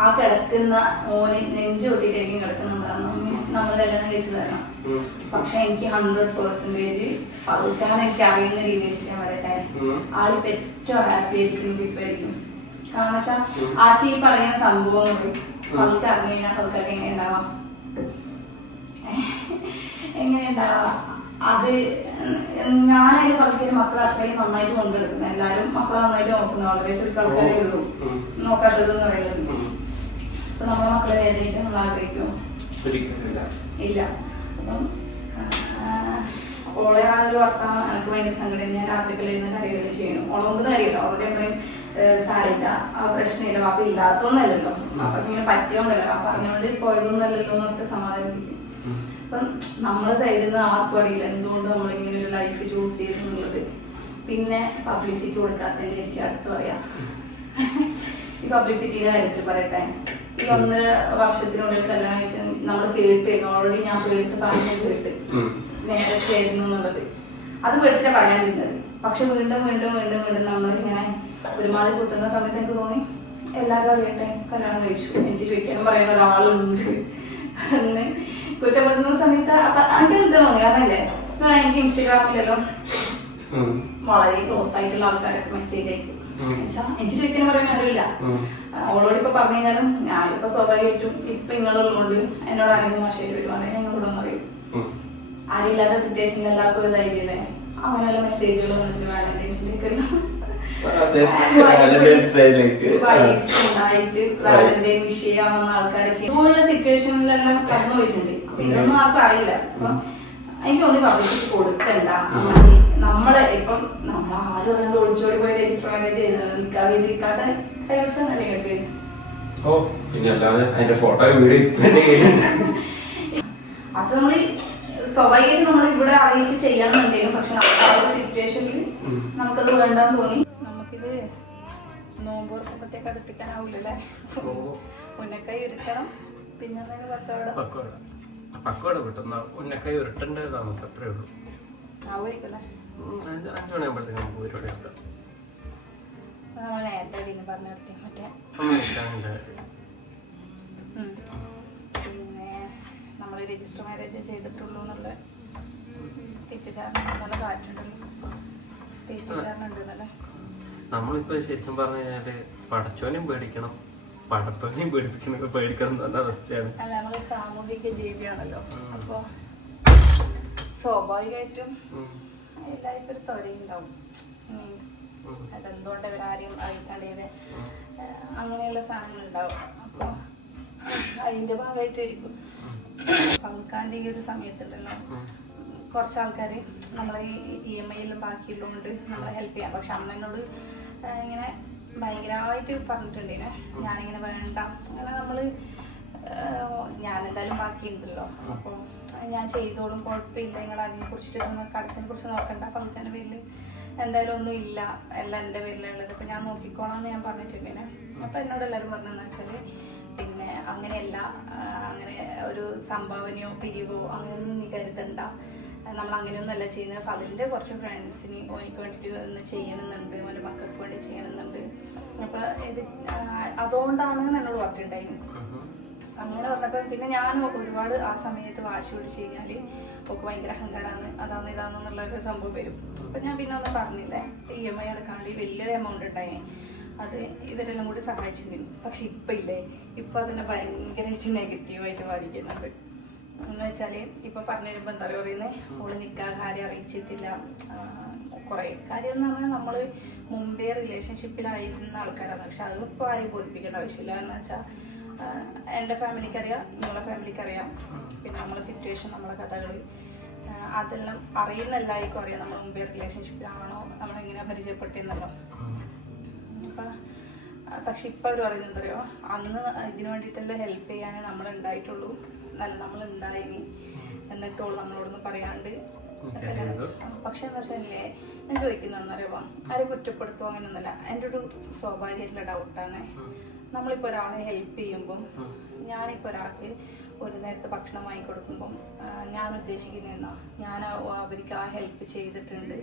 ആ കിടക്കുന്ന ഓന് നെഞ്ചു പൊട്ടിയിട്ടായിരിക്കും കിടക്കുന്നുണ്ടായിരുന്നു. മീൻസ് നമ്മൾ കല്യാണം കഴിച്ചു തരണം. പക്ഷെ എനിക്ക് 100% പകുക്കാൻ എനിക്ക് അറിയുന്ന രീതിയിൽ ഞാൻ പറയട്ടെ, ആളിപ്പോ ഏറ്റവും ഹാപ്പി ആയിരിക്കും ഇപ്പൊ ആയിരിക്കും. കാരണം വെച്ചാൽ ആച്ചി പറയുന്ന സംഭവം പകുക്ക് അറിഞ്ഞു കഴിഞ്ഞാൽ പകുക്കൊക്കെ എങ്ങനെ ഉണ്ടാവാം, എങ്ങനെ ഉണ്ടാവാം. അത് ഞാനതിന് പകുതിയിൽ മക്കളെ അത്രയും നന്നായിട്ട് കൊണ്ടെടുക്കുന്നത്. എല്ലാരും മക്കളെ നന്നായിട്ട് നോക്കുന്ന വളരെ ചുരുക്കം ആൾക്കാരേ ഉള്ളൂ നോക്കാത്തതെന്ന് പറയുന്നത്. അപ്പൊ നമ്മളെ മക്കളെ വേദനിക്കാൻ നമ്മൾ ആഗ്രഹിക്കും ഇല്ല. അപ്പം ഓളെ ആ ഒരു വർത്താനം എനിക്ക് ഭയങ്കര സങ്കടം. ഞാൻ രാത്രികളിൽ കാര്യങ്ങൾ ചെയ്യണം. ഓളൊന്നും കാര്യമില്ല, ഓളുടെ പറയും സാരില്ല, ആ പ്രശ്നമില്ല, വാപ്പ ഇല്ലാത്തൊന്നല്ലല്ലോ, അപ്പൊ ഇങ്ങനെ പറ്റിയോണ്ടല്ലോ, ആ പറഞ്ഞുകൊണ്ട് പോയതൊന്നല്ലല്ലോ എന്നൊക്കെ സമാധാനിപ്പിക്കും. അപ്പം നമ്മളെ സൈഡിൽ നിന്ന് ആർക്കും അറിയില്ല എന്തുകൊണ്ട് നമ്മളിങ്ങനെ ഒരു ലൈഫ് ചൂസ് ചെയ്തെന്നുള്ളത്. പിന്നെ പബ്ലിസിറ്റി കൊടുക്കാത്തതിൽ എനിക്ക് അടുത്ത് പറയാം. ഈ പബ്ലിസിറ്റിയുടെ കാര്യത്തിൽ പറയട്ടെ, ഈ 1.5 വർഷത്തിനുള്ളിൽ കല്യാണം കഴിച്ചാൽ നമ്മൾ കേട്ട് ഓൾറെഡി ഞാൻ പേടിച്ച സാധനം കേട്ട് നേരെ ചേരുന്നു എന്നുള്ളത് അത് പേടിച്ചിട്ടാണ് പറയാണ്ടിരുന്നത്. പക്ഷെ വീണ്ടും വീണ്ടും വീണ്ടും വീണ്ടും നമ്മളിങ്ങനെ ഒരുമാതിരി കൂട്ടുന്ന സമയത്ത് എനിക്ക് തോന്നി എല്ലാവരും അറിയട്ടെ കല്യാണം കഴിച്ചു, എനിക്ക് ചോദിക്കാനും പറയുന്ന ഒരാളുണ്ട് എന്ന് കുറ്റപ്പെടുന്ന സമയത്ത് എനിക്ക് എന്താ തോന്നി. കാരണല്ലേ എനിക്ക് ഇൻസ്റ്റഗ്രാമിലെല്ലാം വളരെ ക്ലോസ് ആയിട്ടുള്ള ആൾക്കാരൊക്കെ മെസ്സേജ് അയക്കും. എനിക്ക് ചോദിക്കാൻ പറയാൻ അറിയില്ല. അവളോട് ഇപ്പൊ പറഞ്ഞു കഴിഞ്ഞാലും ഞാനിപ്പോ സ്വാഭാവികമായിട്ടും ഇപ്പൊ ഇങ്ങളുള്ളതുകൊണ്ട് എന്നോട് ആരെങ്കിലും ഭാഷയിൽ വരുവാണെങ്കിൽ ഞങ്ങളോടൊന്നും അറിയും. അറിയില്ലാത്ത സിറ്റുവേഷനിൽ എല്ലാവർക്കും ഒരു ധൈര്യല്ലേ, അങ്ങനെയുള്ള മെസ്സേജുകൾ വന്നിട്ട് വാലന്റൈൻ വിഷയമാണെന്ന ആൾക്കാരൊക്കെ ഇതുപോലുള്ള സിറ്റുവേഷനിലെല്ലാം കടന്നു പോയിട്ടുണ്ട്. അപ്പൊ ഇതൊന്നും ആർക്കും അറിയില്ല. അപ്പൊ എനിക്ക് ഒന്ന് പബ്ലിസിറ്റി കൊടുക്കണ്ട. നമ്മള് ഇപ്പം നമ്മൾ ആരും പറയുന്നത് ഒളിച്ചോടി പോയി രജിസ്റ്റർ മാരേജ് ചെയ്യുന്നത് നിൽക്കാതെ കൈവശല്ലേ. അത് നമ്മള് സ്വാഭാവികമായിട്ട് നമ്മൾ ഇവിടെ അറിയിച്ച് ചെയ്യണമെന്നുണ്ടെങ്കിലും പക്ഷെ നമുക്ക് ആ ഒരു സിറ്റുവേഷനിൽ നമുക്കത് വേണ്ടെന്ന് തോന്നി. നമുക്കിത് നോമ്പുറപ്പത്തേക്ക് അടുത്തിക്കാനാവൂലല്ലേ, ഉന്നക്കായി ഉരുക്കണം. പിന്നെ പക്കോട കിട്ടുന്ന ഉന്നക്കായി ഉരുട്ടേണ്ട താമസം അത്രേ ഉള്ളൂ. 5 മണിയാകുമ്പോഴത്തേക്ക് നമുക്ക് പരിപാടി ഉണ്ട്. നേരത്തെ പിന്നെ പറഞ്ഞു നിർത്തി മറ്റേ പിന്നെ നമ്മൾ രജിസ്റ്റർ മാരേജ് ചെയ്തിട്ടുള്ളൂ എന്നുള്ള തെറ്റിദ്ധാരണ ഉണ്ടെന്നല്ലേ. നമ്മളിപ്പോ ശരിക്കും പറഞ്ഞു കഴിഞ്ഞാല് പടച്ചോനെയും പേടിക്കണം, പടപ്പനെയും പേടിക്കണം എന്ന അവസ്ഥയാണ്. അല്ല, നമ്മള് സാമൂഹിക ജീവിയാണല്ലോ. അപ്പൊ സ്വാഭാവികമായിട്ടും എല്ലാവർക്കും ഒരു ത്വരയുണ്ടാവും. മീൻസ് അതെന്തുകൊണ്ട് ഇവരാരെയും അറിയിക്കേണ്ടത് അങ്ങനെയുള്ള സാധനങ്ങൾ ഉണ്ടാവും. അപ്പൊ അതിന്റെ ഭാഗമായിട്ടായിരിക്കും പങ്കാന്റെ ഈ ഒരു സമയത്തുണ്ടല്ലോ കുറച്ച് ആൾക്കാർ നമ്മളെ ഈ EMI ബാക്കിയുള്ളതുകൊണ്ട് നമ്മളെ ഹെൽപ്പ് ചെയ്യാം. പക്ഷെ അമ്മ എന്നോട് ഇങ്ങനെ ഭയങ്കരമായിട്ട് പറഞ്ഞിട്ടുണ്ടേനെ, ഞാനിങ്ങനെ വേണ്ട അങ്ങനെ നമ്മള് ഞാനെന്തായാലും ബാക്കിയുണ്ടല്ലോ, അപ്പോൾ ഞാൻ ചെയ്തോളും, കുഴപ്പമില്ല, നിങ്ങൾ അതിനെ കുറിച്ചിട്ട് കടത്തിനെ കുറിച്ച് നോക്കണ്ട, പങ്കത്തിന്റെ പേരിൽ എന്തായാലും ഒന്നും ഇല്ല, എല്ലാം എൻ്റെ പേരിലുള്ളത്, അപ്പൊ ഞാൻ നോക്കിക്കോളാം എന്ന് ഞാൻ പറഞ്ഞിട്ടുണ്ടേനെ. അപ്പൊ എന്നോട് എല്ലാവരും പറഞ്ഞതെന്ന് വെച്ചാല് പിന്നെ അങ്ങനെയല്ല, അങ്ങനെ ഒരു സംഭാവനയോ പിരിവോ അങ്ങനെയൊന്നും നീ കരുതണ്ട, നമ്മൾ അങ്ങനെയൊന്നുമല്ല ചെയ്യുന്നത്. അപ്പൊ അതിൻ്റെ കുറച്ച് ഫ്രണ്ട്സിന് ഓനിക്ക് വേണ്ടിയിട്ട് ഒന്ന് ചെയ്യണമെന്നുണ്ട്, ഓൻ്റെ മക്കൾക്ക് വേണ്ടി ചെയ്യണമെന്നുണ്ട്. അപ്പൊ ഇത് അതുകൊണ്ടാണ് എന്നോട് പറഞ്ഞിട്ടുണ്ടായിരുന്നു. അങ്ങനെ പറഞ്ഞപ്പോൾ പിന്നെ ഞാൻ ഒരുപാട് ആ സമയത്ത് വാശി പിടിച്ച് കഴിഞ്ഞാല് ഒക്കെ ഭയങ്കര അഹങ്കാരാണ്, അതാണ് ഇതാണെന്നുള്ളൊരു സംഭവം വരും. അപ്പൊ ഞാൻ പിന്നെ ഒന്നും പറഞ്ഞില്ലേ, EMI അടക്കാൻ വേണ്ടി വലിയൊരു എമൗണ്ട് ഉണ്ടായി, അത് ഇവരെല്ലാം കൂടി സഹായിച്ചിട്ടുണ്ടായിരുന്നു. പക്ഷെ ഇപ്പൊ ഇല്ലേ, ഇപ്പൊ അതിനെ ഭയങ്കരമായിട്ട് നെഗറ്റീവായിട്ട് ബാധിക്കുന്നുണ്ട്. എന്ന് വെച്ചാല് ഇപ്പൊ പറഞ്ഞു തരുമ്പോ എന്താ പറയുന്നത്, ഓള് നിക്കാഹ് കാര്യം അറിയിച്ചിട്ടില്ല, കുറെ കാര്യം എന്ന് പറഞ്ഞാൽ നമ്മള് മുമ്പേ റിലേഷൻഷിപ്പിലായിരുന്ന ആൾക്കാരാണ്. പക്ഷെ അത് ഇപ്പൊ ആരെയും ബോധിപ്പിക്കേണ്ട ആവശ്യമില്ല. എന്ന് വെച്ചാൽ എൻ്റെ ഫാമിലിക്ക് അറിയാം, നിങ്ങളെ ഫാമിലിക്ക് അറിയാം, പിന്നെ നമ്മളെ സിറ്റുവേഷൻ, നമ്മളെ കഥകള് അതെല്ലാം അറിയുന്ന എല്ലാവർക്കും അറിയാം നമ്മൾ മുമ്പേ റിലേഷൻഷിപ്പിലാണോ നമ്മളെങ്ങനെ പരിചയപ്പെട്ടെന്നല്ലോ. പക്ഷെ ഇപ്പം അവർ പറയുന്നത് എന്താ പറയുക, അന്ന് ഇതിനു വേണ്ടിയിട്ടെല്ലാം ഹെൽപ്പ് ചെയ്യാനേ നമ്മളുണ്ടായിട്ടുള്ളൂ, നല്ല നമ്മളുണ്ടായിനി എന്നിട്ടോളൂ നമ്മളോടൊന്ന് പറയാണ്ട്. പക്ഷെ എന്താ വെച്ചാലേ ഞാൻ ചോദിക്കുന്നതെന്നറിയുമോ, ആരെ കുറ്റപ്പെടുത്തുമോ അങ്ങനെയൊന്നുമല്ല. എൻ്റെ ഒരു സ്വാഭാവികമായിട്ടുള്ള ഡൗട്ടാണ്, നമ്മളിപ്പോൾ ഒരാളെ ഹെൽപ്പ് ചെയ്യുമ്പം, ഞാനിപ്പോൾ ഒരാൾക്ക് ഒരു നേരത്തെ ഭക്ഷണം വാങ്ങിക്കൊടുക്കുമ്പം ഞാൻ ഉദ്ദേശിക്കുന്ന ഞാൻ അവർക്ക് ആ ഹെൽപ്പ് ചെയ്തിട്ടുണ്ട്,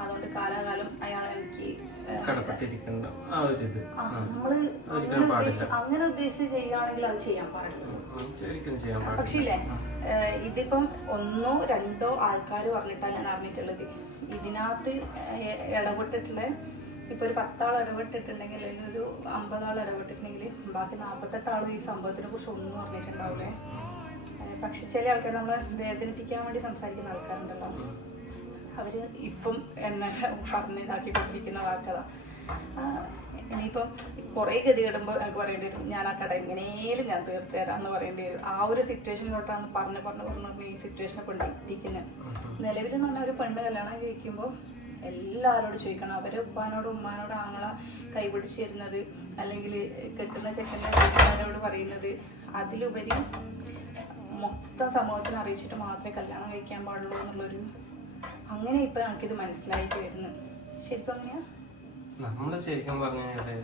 അതുകൊണ്ട് കാലാകാലം അയാൾ എനിക്ക് നമ്മള് അങ്ങനെ ഉദ്ദേശിച്ച് ചെയ്യുകയാണെങ്കിൽ അത് ചെയ്യാൻ പാടില്ല. പക്ഷേ ഇല്ലേ, ഇതിപ്പം 1 2 ആൾക്കാർ പറഞ്ഞിട്ടാണ് ഞാൻ അറിഞ്ഞിട്ടുള്ളത്. ഇതിനകത്ത് ഇടപെട്ടിട്ടുള്ള ഇപ്പൊ ഒരു 10 ആൾ ഇടപെട്ടിട്ടുണ്ടെങ്കിൽ, അല്ലെങ്കിൽ ഒരു 50 ആൾ ഇടപെട്ടിട്ടുണ്ടെങ്കിൽ ബാക്കി 48 ആളും ഈ സംഭവത്തിനെ കുറിച്ച് ഒന്നും പറഞ്ഞിട്ടുണ്ടാവില്ലേ. പക്ഷെ ചില ആൾക്കാർ നമ്മളെ വേദനിപ്പിക്കാൻ വേണ്ടി സംസാരിക്കുന്ന ആൾക്കാരുണ്ടല്ലോ, അവര് ഇപ്പം എന്നെ പറഞ്ഞിതാക്കി കൊണ്ടിരിക്കുന്ന വാക്കതാ. ഇനിയിപ്പം കുറേ ഗതി കിടുമ്പോൾ എനിക്ക് പറയേണ്ടി വരും, ഞാൻ ആ കട എങ്ങനെയും ഞാൻ തീർത്ത് തരാമെന്ന് പറയേണ്ടി വരും. ആ ഒരു സിറ്റുവേഷനിലോട്ടാണ് പറഞ്ഞ് ഈ സിറ്റുവേഷനെ കൊണ്ടിരിക്കുന്നത്. നിലവിലെന്ന് പറഞ്ഞാൽ ഒരു പെണ്ണ് കല്യാണം കഴിക്കുമ്പോൾ എല്ലാവരോടും ചോദിക്കണം, അവരെ ഉപ്പാനോടും ഉമ്മാനോടും ആങ്ങളെ കൈപിടിച്ച് തരുന്നത്, അല്ലെങ്കിൽ കെട്ടുന്ന ചെക്കൻ്റെ വീട്ടുകാരോട് പറയുന്നത്, അതിലുപരി മൊത്തം സമൂഹത്തിന് അറിയിച്ചിട്ട് മാത്രമേ കല്യാണം കഴിക്കാൻ പാടുള്ളൂ എന്നുള്ളൊരു, അങ്ങനെ ഇപ്പം നമുക്കിത് മനസ്സിലായിട്ട് വരുന്നു. ശരിക്കും അങ്ങനെയാ? നമ്മൾ ശരിക്കും പറഞ്ഞു കഴിഞ്ഞാല്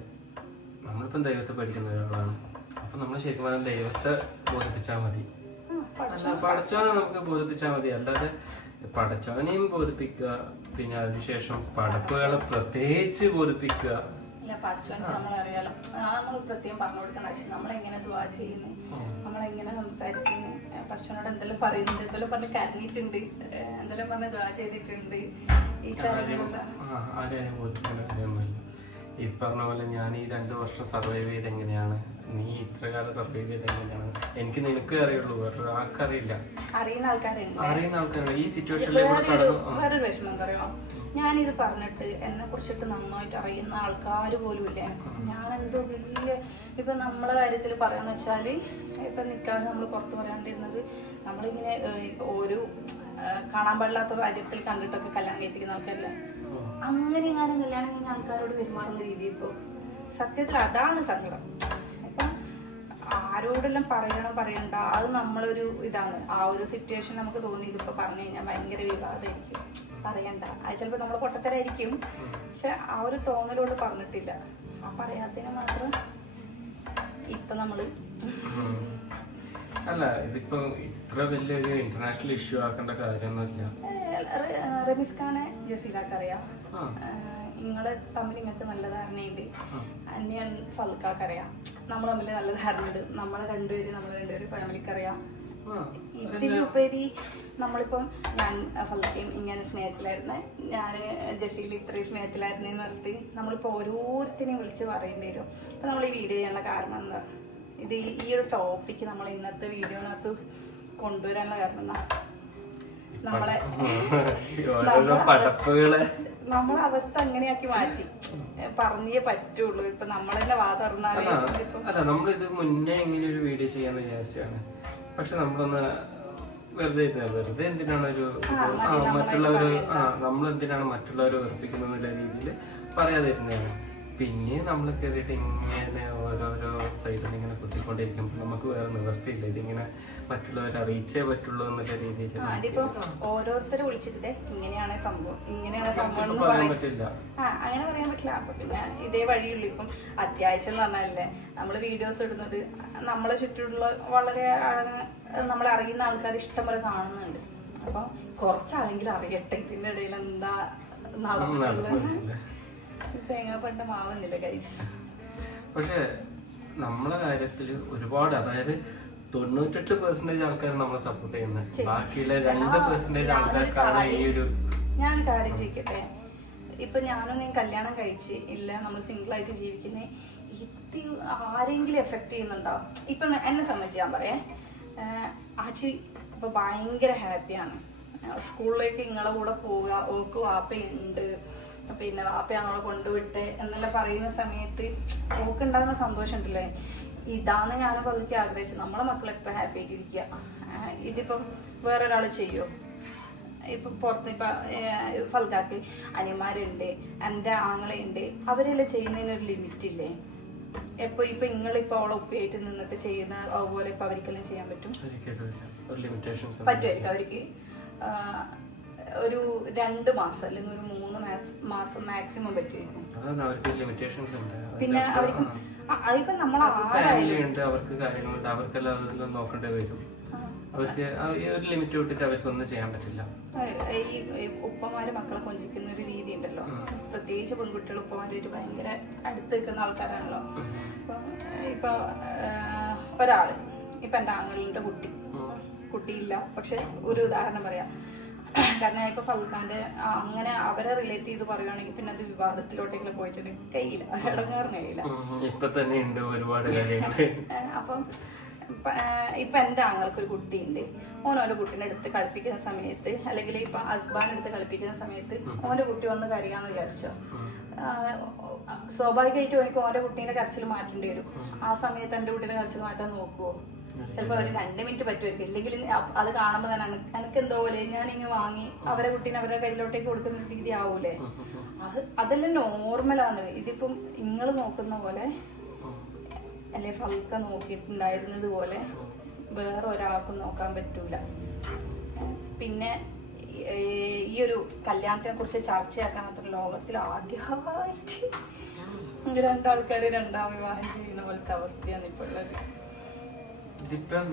നമ്മളിപ്പം ദൈവത്തെ പഠിക്കുന്ന ഒരാളാണ്. അപ്പൊ നമ്മൾ ശരിക്കും പറഞ്ഞാൽ ദൈവത്തെ ബോധിപ്പിച്ചാൽ മതി, പഠിച്ചവനെ നമുക്ക് ബോധിപ്പിച്ചാൽ മതി. അല്ലാതെ പഠിച്ചവനെയും ബോധിപ്പിക്കുക, പിന്നെ അതിനുശേഷം പടപ്പുകളെ പ്രത്യേകിച്ച് ബോധിപ്പിക്കുക. നമ്മളറിയാലോ, നമ്മൾ പ്രത്യേകം പറഞ്ഞു കൊടുക്കണം. പക്ഷെ നമ്മളെങ്ങനെ ദുആ ചെയ്യുന്നു, നമ്മളെങ്ങനെ സംസാരിക്കുന്നു, പഠിച്ചവനോട് എന്തെല്ലാം പറയുന്നുണ്ട്, എന്തെല്ലാം പറഞ്ഞ് കരഞ്ഞിട്ടുണ്ട്, എന്തെല്ലാം പറഞ്ഞ് ദുആ ചെയ്തിട്ടുണ്ട്, ഈ കാര്യങ്ങളെല്ലാം ആരെയും ബോധിപ്പിക്കേണ്ട കാര്യമൊന്നുമില്ല. ഈ പറഞ്ഞ പോലെ ഞാൻ ഈ 2 വർഷം സർവൈവ് ചെയ്ത് എങ്ങനെയാണ്, നീ ഇത്ര കാലം സർവൈവ് ചെയ്ത് എങ്ങനെയാണ്, എനിക്ക് നിനക്ക് അറിയുള്ളൂ, വേറൊരു ആൾക്കറിയില്ല. അറിയുന്ന ആൾക്കാരുണ്ട് ഈ സിറ്റുവേഷനിലേക്ക് കടന്നു. വേറൊരു വിഷമം എന്താ പറയുക, ഞാനിത് പറഞ്ഞിട്ട് എന്നെ കുറിച്ചിട്ട് നന്നായിട്ട് അറിയുന്ന ആൾക്കാർ പോലും ഇല്ലേ, ഞാനെന്തോ വലിയ ഇപ്പൊ നമ്മളെ കാര്യത്തിൽ പറയാന്ന് വെച്ചാല്, ഇപ്പൊ നിൽക്കാതെ നമ്മൾ പുറത്ത് പറയാണ്ടിരുന്നത്, നമ്മളിങ്ങനെ ഒരു കാണാൻ പാടില്ലാത്ത സാഹചര്യത്തിൽ കണ്ടിട്ടൊക്കെ കല്യാണം കഴിപ്പിക്കുന്ന ആൾക്കാരല്ലേ, അങ്ങനെ കല്യാണം കഴിഞ്ഞ ആൾക്കാരോട് പെരുമാറുന്ന രീതി ഇപ്പൊ സത്യത്തിൽ അതാണ് സങ്കടം. ഇപ്പം ആരോടെല്ലാം പറയണ്ട, അത് നമ്മളൊരു ഇതാണ്. ആ ഒരു സിറ്റുവേഷൻ നമുക്ക് തോന്നി ഇതിപ്പോ പറഞ്ഞു കഴിഞ്ഞാൽ ഭയങ്കര വിവാദമായിരിക്കും, പറയണ്ട. അത് ചിലപ്പോൾ നമ്മളെ പൊട്ടത്തരായിരിക്കും, പക്ഷെ ആ ഒരു തോന്നലോട് പറഞ്ഞിട്ടില്ല. ആ പറയാത്തതിന് മാത്രം ഇപ്പൊ നമ്മള് അല്ല, ഇതിപ്പോ ഇത്ര വലിയൊരു ഇന്റർനാഷണൽ ഇഷ്യൂ ആക്കേണ്ട കാര്യമൊന്നുമില്ല. റമീസ് ഖാനെ ജസീലാക്ക് അറിയാം, നിങ്ങള് തമ്മിൽ ഇങ്ങനത്തെ നല്ല ധാരണയുണ്ട്. അന്യ ഫൽക്കാക്ക് അറിയാം, നമ്മൾ തമ്മിൽ നല്ല ധാരണയുണ്ട്. നമ്മളെ രണ്ടുപേരും ഫാമിലിക്ക് അറിയാം. ഇതിലുപരി നമ്മളിപ്പം ഞാൻ ഫൽക്കയും ഇങ്ങനെ സ്നേഹത്തിലായിരുന്നേ, ഞാൻ ജസീൽ ഇത്രയും സ്നേഹത്തിലായിരുന്നേന്ന് പറഞ്ഞിട്ട് നമ്മളിപ്പോൾ ഓരോരുത്തരെയും വിളിച്ച് പറയേണ്ടി വരും. അപ്പം നമ്മൾ ഈ വീഡിയോ ചെയ്യാനുള്ള കാരണം എന്താ, ഇത് ഈ ഒരു ടോപ്പിക്ക് നമ്മൾ ഇന്നത്തെ വീഡിയോനകത്ത് കൊണ്ടുവരാനുള്ള കാരണം എന്താ, നമ്മളെ അവസ്ഥ അങ്ങനെയാക്കി മാറ്റി പറഞ്ഞേ പറ്റുള്ളൂ. ഇപ്പൊ നമ്മൾ തന്നെ വാതറന്നാലേ. അല്ല, നമ്മളിത് മുന്നേ ഇങ്ങനെ ഒരു വീഡിയോ ചെയ്യാന്ന് വിചാരിച്ചാണ്. പക്ഷെ നമ്മളൊന്ന് വെറുതെ എന്തിനാണ് ഒരു മറ്റുള്ളവര് നമ്മളെന്തിനാണ് മറ്റുള്ളവരെ വെറുപ്പിക്കുന്ന രീതിയിൽ പറയാതിരുന്നതാണ്. പിന്നെ നമ്മൾ കയറിയിട്ട് ഇങ്ങനെ ഓരോരോ സൈഡിൽ ഇങ്ങനെ കുത്തിക്കൊണ്ടിരിക്കുമ്പോൾ നമുക്ക് വേറെ നിവർത്തിയില്ല, ഇതിങ്ങനെ മറ്റുള്ളവരെ അറിയിച്ചേ പറ്റുള്ളൂ എന്നുള്ള രീതിയിൽ. അതിപ്പോ ഓരോരുത്തരെ വിളിച്ചിട്ട് ഇങ്ങനെയാണ് സംഭവം പറയാൻ പറ്റില്ല, അങ്ങനെ പറയാൻ പറ്റില്ല. അപ്പൊ പിന്നെ ഇതേ വഴിയുള്ളൂ. ഇപ്പം അത്യാവശ്യം എന്ന് പറഞ്ഞാലേ നമ്മള് വീഡിയോസ് ഇടുന്നത് നമ്മളെ ചുറ്റുമുള്ള വളരെ നമ്മളെ അറിയുന്ന ആൾക്കാർ ഇഷ്ടം പോലെ കാണുന്നുണ്ട്. അപ്പൊ കുറച്ചാണെങ്കിലും അറിയട്ടെ ഇതിന്റെ ഇടയിൽ എന്താ നടക്കുന്നത്. പക്ഷെ നമ്മളെ കാര്യത്തില് ഒരുപാട്, അതായത് 98% ആൾക്കാർ നമ്മളെ സപ്പോർട്ട് ചെയ്യുന്നത്, ബാക്കിയുള്ള 2% ആൾക്കാർക്കാണ് ഈ ഒരു. ഞാൻ കാര്യം ചോദിക്കട്ടെ, ഇപ്പൊ ഞാനൊന്നും കല്യാണം കഴിച്ച് ഇല്ല, നമ്മൾ സിംഗിൾ ആയിട്ട് ജീവിക്കുന്നേ, ഇത് ആരെങ്കിലും എഫക്ട് ചെയ്യുന്നുണ്ടോ? ഇപ്പൊ എന്നെ സംബന്ധിച്ച് ഞാൻ പറയാം, ആച്ചി ഇപ്പൊ ഭയങ്കര ഹാപ്പിയാണ്. സ്കൂളിലേക്ക് നിങ്ങളെ കൂടെ പോവുക, ഓക്ക് വാപ്പയുണ്ട്, പിന്നെ വാപ്പ ഞങ്ങളെ കൊണ്ടുവിട്ട് എന്നെല്ലാം പറയുന്ന സമയത്ത് ഓക്കുണ്ടാകുന്ന സന്തോഷം ഉണ്ടല്ലേ, ഇതാണ് ഞാൻ പതുക്കെ ആഗ്രഹിച്ചത്. നമ്മളെ മക്കളെപ്പോൾ ഹാപ്പി ആയിട്ട് ഇരിക്കുക. ഇതിപ്പം വേറൊരാൾ ചെയ്യുമോ? ഇപ്പൊ പുറത്ത് ഇപ്പൊ ഫൽക്കാക്ക് അനിയന്മാരുണ്ട്, എൻ്റെ ആങ്ങളയുണ്ട്, അവരെല്ലാം ചെയ്യുന്നതിനൊരു ലിമിറ്റ് ഇല്ലേ? ഇപ്പൊ നിങ്ങളിപ്പോ അവളെ ഉപ്പയായിട്ട് നിന്നിട്ട് ചെയ്യുന്ന അതുപോലെ ഇപ്പൊ അവർക്കെല്ലാം ചെയ്യാൻ പറ്റും? പറ്റുമായിരിക്കും. അവർക്ക് ഒരു 2 മാസം അല്ലെങ്കിൽ ഒരു 3 മാസം മാക്സിമം പറ്റുമായിരിക്കും. പിന്നെ അവർക്ക് അതിപ്പോ അവർക്ക് കാര്യങ്ങളുണ്ട്, അവർക്കെല്ലാം നോക്കേണ്ടി വരും. അവർക്ക് ഒരു ലിമിറ്റ് വിട്ടിട്ട് അവർക്കൊന്നും ചെയ്യാൻ പറ്റില്ല. ഈ ഉപ്പമാര് മക്കളെ കൊഞ്ചിക്കുന്ന ഒരു രീതി ഉണ്ടല്ലോ, പ്രത്യേകിച്ച് പെൺകുട്ടികൾ ഉപ്പമാരായിട്ട് ഭയങ്കര അടുത്ത് നിൽക്കുന്ന ആൾക്കാരാണല്ലോ. ഇപ്പൊ ഒരാള് ഇപ്പൊ എൻ്റെ ആങ്ങളുടെ കുട്ടിയില്ല, പക്ഷെ ഒരു ഉദാഹരണം പറയാം. കാരണം ഇപ്പൊ ഫൽഖാന്റെ അങ്ങനെ അവരെ റിലേറ്റ് ചെയ്ത് പറയുകയാണെങ്കിൽ പിന്നെ അത് വിവാദത്തിലോട്ടെങ്കിലും പോയിട്ടുണ്ടെങ്കിൽ കഴിയില്ല, ഇടങ്ങേറിന് കഴിയില്ല. ഇപ്പൊ തന്നെ ഉണ്ട് ഒരുപാട് കാര്യങ്ങൾ. അപ്പം ഇപ്പൊ എൻ്റെ ആങ്ങൾക്കൊരു കുട്ടിയുണ്ട്, ഓനോന്റെ കുട്ടീനെ എടുത്ത് കളിപ്പിക്കുന്ന സമയത്ത്, അല്ലെങ്കിൽ ഇപ്പൊ ഹസ്ബാൻ എടുത്ത് കളിപ്പിക്കുന്ന സമയത്ത് ഓന്റെ കുട്ടി വന്ന് കരയാന്ന് വിചാരിച്ചോ, സ്വാഭാവികമായിട്ടും എനിക്ക് ഓന്റെ കുട്ടീന്റെ കരച്ചിൽ മാറ്റേണ്ടി വരും. ആ സമയത്ത് എൻ്റെ കുട്ടീന്റെ കരച്ചിൽ മാറ്റാൻ നോക്കുവോ? ചിലപ്പോ ഒരു 2 മിനിറ്റ് പറ്റുമായിരിക്കും. ഇല്ലെങ്കിൽ അത് കാണുമ്പോൾ തന്നെ എനിക്ക് എന്തോ പോലെ ഞാൻ ഇങ്ങനെ വാങ്ങി അവരെ കുട്ടീനെ അവരുടെ കയ്യിലോട്ടേക്ക് കൊടുക്കുന്ന രീതി ആവൂലേ? അതെല്ലാം നോർമലാണ്. ഇതിപ്പം നിങ്ങൾ നോക്കുന്ന പോലെ അല്ലെ ഫൽക്ക നോക്കിയിട്ടുണ്ടായിരുന്നത് പോലെ വേറെ ഒരാൾക്കും നോക്കാൻ പറ്റൂല. പിന്നെ ഈ ഒരു കല്യാണത്തിനെ കുറിച്ച് ചർച്ചയാക്കാൻ മാത്രം ലോകത്തിൽ ആദ്യമായിട്ട് 2 ആൾക്കാര് 2ാം വിവാഹം ചെയ്യുന്ന പോലത്തെ അവസ്ഥയാണ് ഇപ്പോൾ ഉള്ളത്. ഇതിപ്പം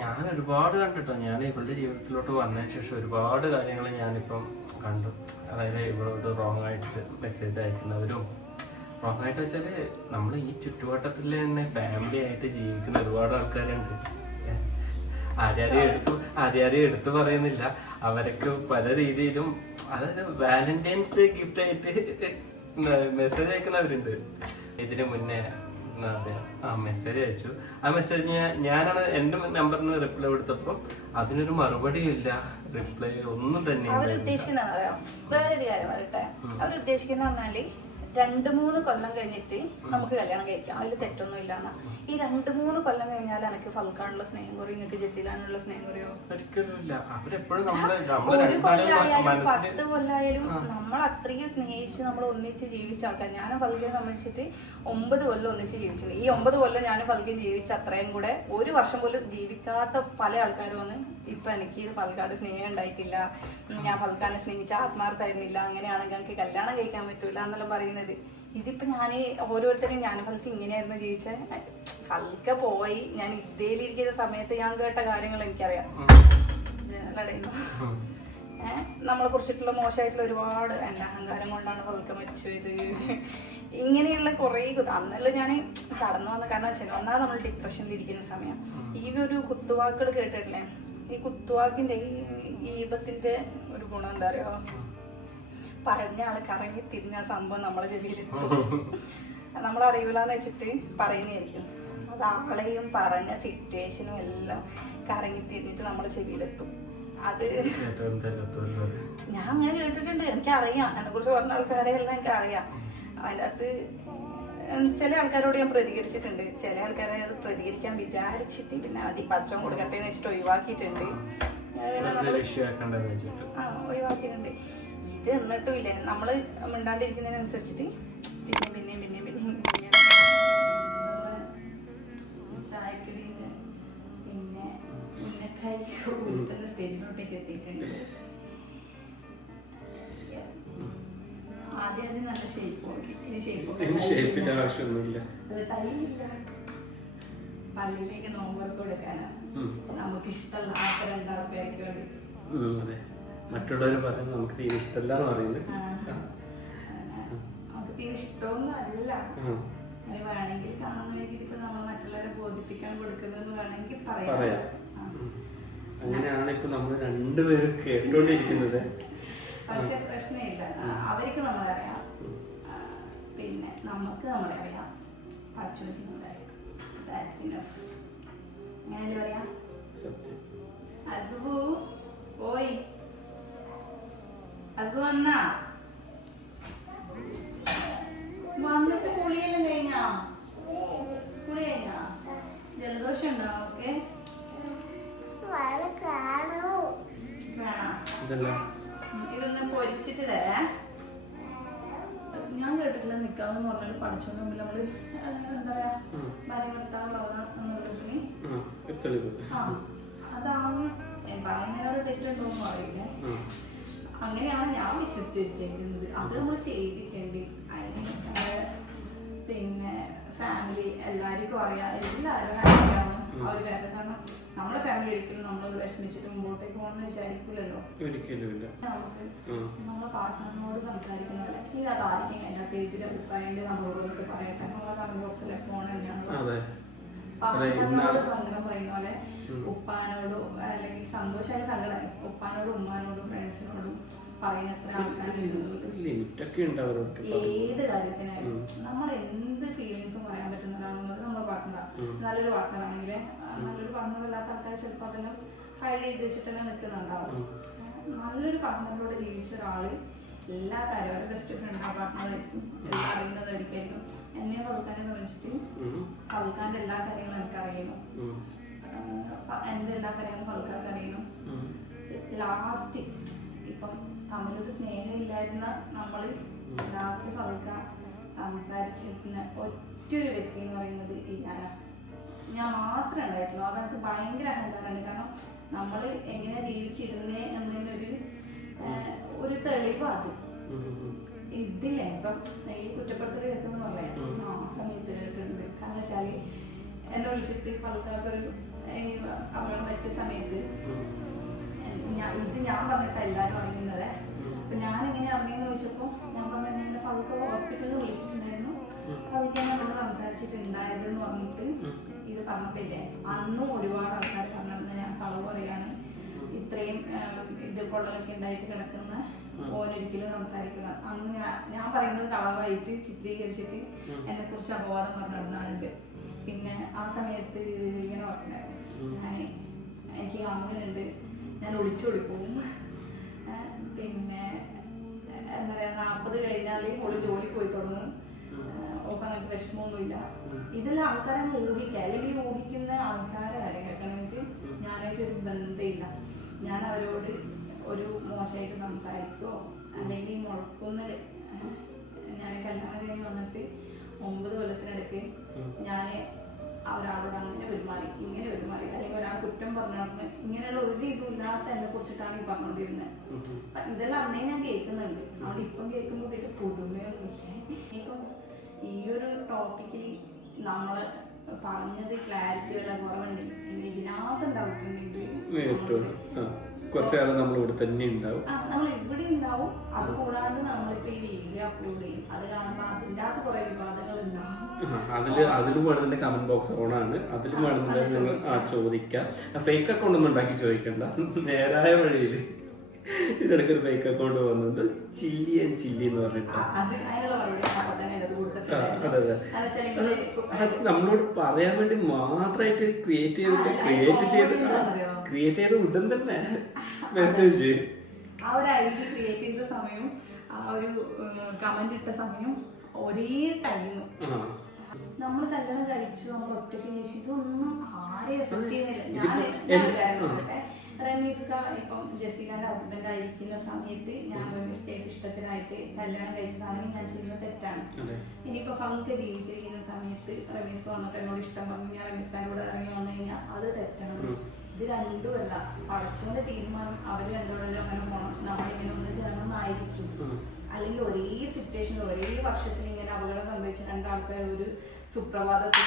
ഞാൻ ഒരുപാട് കണ്ടിട്ടോ. ഞാൻ ഇവളുടെ ജീവിതത്തിലോട്ട് വന്നതിന് ശേഷം ഒരുപാട് കാര്യങ്ങൾ ഞാനിപ്പം കണ്ടു. അതായത് ഇവളോട് റോങ് ആയിട്ട് മെസ്സേജ് അയക്കുന്നവരും, റോങ് ആയിട്ട് വെച്ചാല് നമ്മൾ ഈ ചുറ്റുവട്ടത്തിൽ തന്നെ ഫാമിലി ആയിട്ട് ജീവിക്കുന്ന ഒരുപാട് ആൾക്കാരുണ്ട്. ആരെയും എടുത്തു പറയുന്നില്ല. അവരൊക്കെ പല രീതിയിലും, അതായത് വാലന്റൈൻസ് ഡേ ഗിഫ്റ്റ് ആയിട്ട് മെസ്സേജ് അയക്കുന്നവരുണ്ട്. ഇതിന് മുന്നേ മെസ്സേജ് അയച്ചു. ആ മെസ്സേജ് ഞാനാണ് എൻ്റെ നമ്പറിൽ നിന്ന് റിപ്ലൈ കൊടുത്തപ്പോൾ അതിനൊരു മറുപടി ഇല്ല, റിപ്ലൈ ഒന്നും തന്നെ. അവരുദ്ദേശിക്കുന്ന വേറൊരു കാര്യം പറയട്ടെ, അവരുദ്ദേശിക്കുന്ന പറഞ്ഞാല് 2-3 കൊല്ലം കഴിഞ്ഞിട്ട് നമുക്ക് കല്യാണം കഴിക്കാം, അതിൽ തെറ്റൊന്നും ഇല്ലാന്ന. ഈ 2-3 കൊല്ലം കഴിഞ്ഞാൽ എനിക്ക് ഫൽക്കാനുള്ള സ്നേഹം കുറയും, നിങ്ങൾക്ക് ജസീലാനുള്ള സ്നേഹം കുറയോ? ഒരിക്കലുമില്ല. അവരെപ്പോഴും 1 കൊല്ലായാലും 10 കൊല്ലായാലും നമ്മൾ അത്രയും സ്നേഹിച്ച് നമ്മൾ ഒന്നിച്ച് ജീവിച്ച ആൾക്കാർ. ഞാൻ ഫൽക്കിനെ സംബന്ധിച്ചിട്ട് 9 കൊല്ലം ഒന്നിച്ച് ജീവിച്ചു. ഈ 9 കൊല്ലം ഞാൻ ഫൽക്കിന് ജീവിച്ച അത്രയും കൂടെ 1 വർഷം പോലും ജീവിക്കാത്ത പല ആൾക്കാരും വന്ന് ഇപ്പൊ എനിക്ക് ഫൽക്കാട് സ്നേഹം ഉണ്ടായിട്ടില്ല, ഞാൻ ഫൽക്കാനെ സ്നേഹിച്ച ആത്മാർത്ഥമായിരുന്നില്ല, അങ്ങനെയാണെങ്കിൽ എനിക്ക് കല്യാണം കഴിക്കാൻ പറ്റൂല എന്നെല്ലാം പറയുന്നത്. ഇതിപ്പോ ഞാൻ ഓരോരുത്തരും ഞാൻ ഫൽക്ക് ഇങ്ങനെയായിരുന്നു ജീവിച്ച, ഫൽക്ക പോയി ഞാൻ ഇന്ത്യയിലിരിക്കുന്ന സമയത്ത് ഞാൻ കേട്ട കാര്യങ്ങൾ എനിക്കറിയാം. നമ്മളെ കുറിച്ചിട്ടുള്ള മോശമായിട്ടുള്ള ഒരുപാട്, എൻ്റെ അഹങ്കാരം കൊണ്ടാണ് ഫൽക്ക മരിച്ചു പോയത്, ഇങ്ങനെയുള്ള കുറേ അന്നെല്ലാം ഞാൻ കടന്നു വന്ന. കാരണം വെച്ചാൽ ഒന്നാമത് നമ്മൾ ഡിപ്രഷനിൽ ഇരിക്കുന്ന സമയം ഈ ഒരു കുത്തുവാക്കുകൾ കേട്ടിട്ടില്ലേ? ഈ കുത്തുവാക്കിന്റെ ഈ ഈപത്തിന്റെ ഒരു ഗുണം എന്താ അറിയോ? പറഞ്ഞ ആള് കറങ്ങി തിരിഞ്ഞ സംഭവം നമ്മളെ ചെവിയിലെത്തും. നമ്മളറിയില്ലാന്ന് വെച്ചിട്ട് പറയുന്നതായിരിക്കും. അത് ആളെയും പറഞ്ഞ സിറ്റുവേഷനും എല്ലാം കറങ്ങി തിരിഞ്ഞിട്ട് നമ്മളെ ചെവിയിലെത്തും. അത് ഞാൻ അങ്ങനെ കേട്ടിട്ടുണ്ട്, എനിക്കറിയാം. എന്നെ കുറിച്ച് പറഞ്ഞ ആൾക്കാരെ എല്ലാം എനിക്കറിയാം. അതിൻ്റെ അകത്ത് ചില ആൾക്കാരോട് ഞാൻ പ്രതികരിച്ചിട്ടുണ്ട്, ചില ആൾക്കാരെ അത് പ്രതികരിക്കാൻ വിചാരിച്ചിട്ട് പിന്നെ അതി പച്ചം കൊടുക്കട്ടെ എന്ന് വെച്ചിട്ട് ഒഴിവാക്കിയിട്ടുണ്ട്. ഒഴിവാക്കിയിട്ടുണ്ട്. ഇത് എന്നിട്ടും ഇല്ലേ, നമ്മള് മിണ്ടാണ്ടിരിക്കുന്നതിനനുസരിച്ചിട്ട് പിന്നെയും ചായക്കടി പിന്നെ ഉന്നക്കായി സ്റ്റേജിലോട്ടേക്ക് എത്തിയിട്ടുണ്ട്. ആദ്യം നല്ല ഷേപ്പിന്റെ ആവശ്യമൊന്നുമില്ല. പള്ളിയിലേക്ക് നോമ്പൊക്കെ കൊടുക്കാനാ നമുക്ക് ഇഷ്ടമല്ല. 2 ആൾക്കാർക്ക് വേണ്ടി മറ്റുള്ളവർ പറയുന്നത് നമുക്ക് തീരെ ഇഷ്ടമല്ല എന്ന് പറയുന്നത്. നമുക്ക് തീരെ ഇഷ്ടമൊന്നും അല്ല. വേണമെങ്കിൽ കാണുന്ന രീതിയിൽ ഇപ്പൊ നമ്മൾ മറ്റുള്ളവരെ ബോധിപ്പിക്കാൻ കൊടുക്കുന്നതെന്ന് വേണമെങ്കിൽ പറയാം. അങ്ങനെയാണ് ഇപ്പൊ നമ്മൾ 2 പേരും കേട്ടോണ്ടിരിക്കുന്നത്. പക്ഷെ പ്രശ്നമില്ല, അവർക്ക് നമ്മളെ അറിയാം, പിന്നെ നമുക്ക് നമ്മളെ അറിയാം, പഠിച്ചോർക്ക് നമ്മളെ അറിയാം. അങ്ങനെയല്ലേ പറയാ? അസുബു പോയി, അത് വന്നിട്ട് കുളിയെല്ലാം കഴിഞ്ഞാ? കുളി കഴിഞ്ഞാ? ജലദോഷം ഉണ്ടോ? ഓക്കെ ഇതൊന്ന് പൊരിച്ചിട്ട് തരാം. ഞാൻ കേട്ടിട്ടില്ല നിക്കാന്ന് പറഞ്ഞാൽ പഠിച്ചോണ്ട് മുമ്പിൽ നമ്മള് എന്താ പറയാ ഭാര്യ ഭർത്താവ് അതാണ് പറയുന്നതിനോട് തെറ്റുണ്ടോന്നും അറിയില്ല. അങ്ങനെയാണ് ഞാൻ വിശ്വസിച്ച് വെച്ചേക്കുന്നത്. അത് നമ്മൾ ചെയ്തിട്ടുണ്ട്. അതിന് പിന്നെ ഫാമിലി എല്ലാവർക്കും അറിയാം, എല്ലാവരും ഹാപ്പിയാണ് അവർ കാര്യം. കാരണം നമ്മുടെ ഫാമിലി ഒരിക്കലും നമ്മൾ വിഷമിച്ചിട്ട് മുമ്പോട്ടേക്ക് പോകണമെന്ന് വിചാരിക്കില്ലല്ലോ. നമുക്ക് നമ്മളെ പാർട്ട്ണറിനോട് സംസാരിക്കുന്നവരെ ഈ അതായിരിക്കും അതിനകത്ത് എതിരെ അഭിപ്രായം നമ്മളോടൊക്കെ പറയട്ടെ. നമ്മളെ കമന്റ് ബോക്സിലെ ഫോൺ തന്നെയാണ് പാർട്ട്ണറിനോട് സങ്കടം പറയുന്ന പോലെ ഉപ്പാനോടും അല്ലെങ്കിൽ സന്തോഷമായ സങ്കടം ഉപ്പാനോടും ഉമ്മാനോടും ഫ്രണ്ട്സിനോടും പറയുന്നത്ര ആൾക്കാരുണ്ട്. ഏത് കാര്യത്തിനായാലും നമ്മൾ എന്ത് ഫീലിങ്സും പറയാൻ പറ്റുന്ന ഒരാളെന്നത് നമ്മുടെ പാർട്ട്ണർ. നല്ലൊരു പാർട്ട്ണർ ആണെങ്കിൽ നല്ലൊരു പാർട്ട്ണർ അല്ലാത്ത ആൾക്കാർ ചിലപ്പോൾ അതെല്ലാം ഹൈഡ് ചെയ്ത് വെച്ചിട്ട് തന്നെ നിൽക്കുന്നുണ്ടാവും. നല്ലൊരു പാർട്ട്ണറിലൂടെ ജീവിച്ച ഒരാള് എല്ലാ കാര്യവും അവരുടെ ബെസ്റ്റ് ഫ്രണ്ട് പാർട്ട്ണറായിരിക്കും, എല്ലാം അറിയുന്നതായിരിക്കും. എന്നെ ഫൽക്കാനെ സംബന്ധിച്ചിട്ട് ഫൽക്കാന്റെ എല്ലാ കാര്യങ്ങളും എനിക്ക് അറിയണം, എന്റെ എല്ലാ കാര്യങ്ങളും ഫൽക്കാർക്ക് അറിയണം. ലാസ്റ്റ് ഇപ്പം തമ്മിലൊരു സ്നേഹം ഇല്ലായിരുന്ന നമ്മള് ലാസ്റ്റ് ഫൽക്ക സംസാരിച്ചിരുന്ന ഒറ്റൊരു വ്യക്തി എന്ന് പറയുന്നത് ഈ ഞാൻ മാത്രമേ ഉണ്ടായിട്ടുള്ളൂ. അതെനിക്ക് ഭയങ്കര അഹങ്കാരമാണ്. കാരണം നമ്മൾ എങ്ങനെ ജീവിച്ചിരുന്നേ എന്നതിനൊരു ഒരു തെളിവ് അത് ഇതില്ലേ. ഇപ്പം ഈ കുറ്റപ്പെടുത്തൽ കേൾക്കുന്ന പറയാം ആ സമയത്ത് കേട്ടിട്ടുണ്ട്. കാരണം വെച്ചാല് എന്നെ വിളിച്ചിട്ട് പലക്കാർക്കൊരു അപകടം പറ്റിയ സമയത്ത് ഇത് ഞാൻ പറഞ്ഞിട്ട് എല്ലാവരും അറിയുന്നത്. അപ്പൊ ഞാൻ എങ്ങനെ അറിഞ്ഞെന്ന് ചോദിച്ചപ്പോ ഞാൻ പറഞ്ഞ എന്നെ ഫൽക്ക ഹോസ്പിറ്റലിൽ വിളിച്ചിട്ടുണ്ടായിരുന്നു, ഫൽക്കാണ് നമ്മൾ സംസാരിച്ചിട്ടുണ്ടായത് എന്ന് പറഞ്ഞിട്ട് ഇത് പറഞ്ഞിട്ടില്ലേ. അന്നും ഒരുപാട് ആൾക്കാർ പറഞ്ഞിരുന്ന ഞാൻ കളവ് പറയാണ്, ഇത്രയും ഇത് പൊള്ളലൊക്കെ ഉണ്ടായിട്ട് കിടക്കുന്ന ഓനൊരിക്കലും സംസാരിക്കുക. അന്ന് ഞാൻ പറയുന്നത് കളവായിട്ട് ചിത്രീകരിച്ചിട്ട് എന്നെ കുറിച്ച് അപവാദം പറഞ്ഞിരുന്നുണ്ട്. പിന്നെ ആ സമയത്ത് ഇങ്ങനെ പറഞ്ഞായിരുന്നു, എനിക്ക് അമ്മയുണ്ട്, ഞാൻ ഒളിച്ചോടി പോവും, പിന്നെ എന്താ പറയാ 40 കഴിഞ്ഞാൽ ഓള് ജോലി പോയി തുടങ്ങും, ഓക്ക് അങ്ങനത്തെ വിഷമമൊന്നുമില്ല. ഇതെല്ലാം ആൾക്കാരെ ഊഹിക്കുക. അല്ലെങ്കിൽ ഊഹിക്കുന്ന ആൾക്കാരെ കാര്യം കേൾക്കണമെങ്കിൽ ഞാനായിട്ട് ഒരു ബന്ധമില്ല. ഞാൻ അവരോട് ഒരു മോശമായിട്ട് സംസാരിക്കുകയോ അല്ലെങ്കിൽ മുഴക്കുന്ന ഞാൻ കല്യാണം കഴിഞ്ഞ് വന്നിട്ട് 9 കൊല്ലത്തിനിടയ്ക്ക് ഞാൻ ഒരാളോട് അങ്ങനെ പെരുമാറി ഇങ്ങനെ പെരുമാറി അല്ലെങ്കിൽ ഒരാൾ കുറ്റം പറഞ്ഞോണ്ട് ഇങ്ങനെയുള്ള ഒരു ഇതും ഇല്ലാത്ത എന്നെ കുറിച്ചിട്ടാണ് ഈ പറഞ്ഞുകൊണ്ടിരുന്നത്. ഇതെല്ലാം അന്നേ ഞാൻ കേൾക്കുന്നുണ്ട്. അവിടെ ഇപ്പം കേൾക്കുമ്പോൾ വീട്ടിൽ പുതുമയൊന്നുമില്ല. ഇപ്പം ഈ ഒരു ടോപ്പിക്കിൽ നമ്മൾ പറഞ്ഞത് ക്ലാരിറ്റി വല്ല കുറവുണ്ട്. ഇതിനകത്ത് ഡൗട്ട് ഉണ്ടെങ്കിൽ കുറച്ചുകാലം നമ്മൾ ഇവിടെ തന്നെ ഉണ്ടാവും, നമ്മൾ ഇവിടെ ഉണ്ടാവും. അത് കൂടാണ്ട് നമ്മളിപ്പോ ഈ വീഡിയോ അപ്ലോഡ് ചെയ്യും. അത് കാണുമ്പോ അതിൻ്റെ അകത്ത് കുറെ വിവാദങ്ങൾ ഉണ്ടാവും. അതിലും വേണമെന്നുണ്ട് കമന്റ് ബോക്സ് ഓണാണ്. അതിലും വേണമെന്നുണ്ടെങ്കിൽ നിങ്ങൾ ചോദിക്കാം. ഫേക്ക് അക്കൗണ്ട് ഒന്നും ഉണ്ടാക്കി ചോദിക്കണ്ട, നേരായ വഴിയില് ഇതിടയ്ക്ക് ഒരു ഫേക്ക് അക്കൗണ്ട് വന്നത് ചില്ലി എന്ന് പറഞ്ഞിട്ട്. അത് നമ്മളോട് പറയാൻ വേണ്ടി മാത്രമായിട്ട് ക്രിയേറ്റ് ചെയ്ത് ഉടൻ തന്നെ മെസ്സേജ് ആ ഒരു ഐഡി ക്രിയേറ്റ് ചെയ്ത സമയം ആ ഒരു കമന്റ് ഇട്ട സമയം ഒരേ ടൈം നമ്മൾ കല്യാണം കഴിച്ചു, നമ്മൾ ഒറ്റയ്ക്ക് കഴിച്ചു, ഇതൊന്നും ആരെയും എഫക്ട് ചെയ്യുന്നില്ല. റമീസ്ക ഇപ്പം ജസീലാന്റെ ഹസ്ബൻഡ് ആയിരിക്കുന്ന സമയത്ത് ഞാൻ റമീസ്കയായിട്ട് ഇഷ്ടത്തിനായിട്ട് കല്യാണം കഴിച്ചതാണെങ്കിൽ ഞാൻ ചെയ്യുന്നത് തെറ്റാണ്. ഇനിയിപ്പോ ഫൽക്ക ജീവിച്ചിരിക്കുന്ന സമയത്ത് റമീസ്ക വന്നിട്ട് എന്നോട് ഇഷ്ടം പറഞ്ഞു ഞാൻ റമീസ്കാരുടെ കൂടെ ഇറങ്ങി വന്നു കഴിഞ്ഞാൽ അത് തെറ്റാണ്. ഇത് രണ്ടുമല്ല, പഠിച്ചവന്റെ തീരുമാനം അവര് രണ്ടുപേരും അങ്ങനെ പോകണം, നമ്മളിങ്ങനെ ഒന്ന് ചേർന്നതായിരിക്കും. അല്ലെങ്കിൽ ഒരേ സിറ്റുവേഷനിൽ ഒരേ വർഷത്തിൽ ഇങ്ങനെ അപകടം സംഭവിച്ച രണ്ടാൾക്കാർ ഒരു സുപ്രഭാതത്തിൽ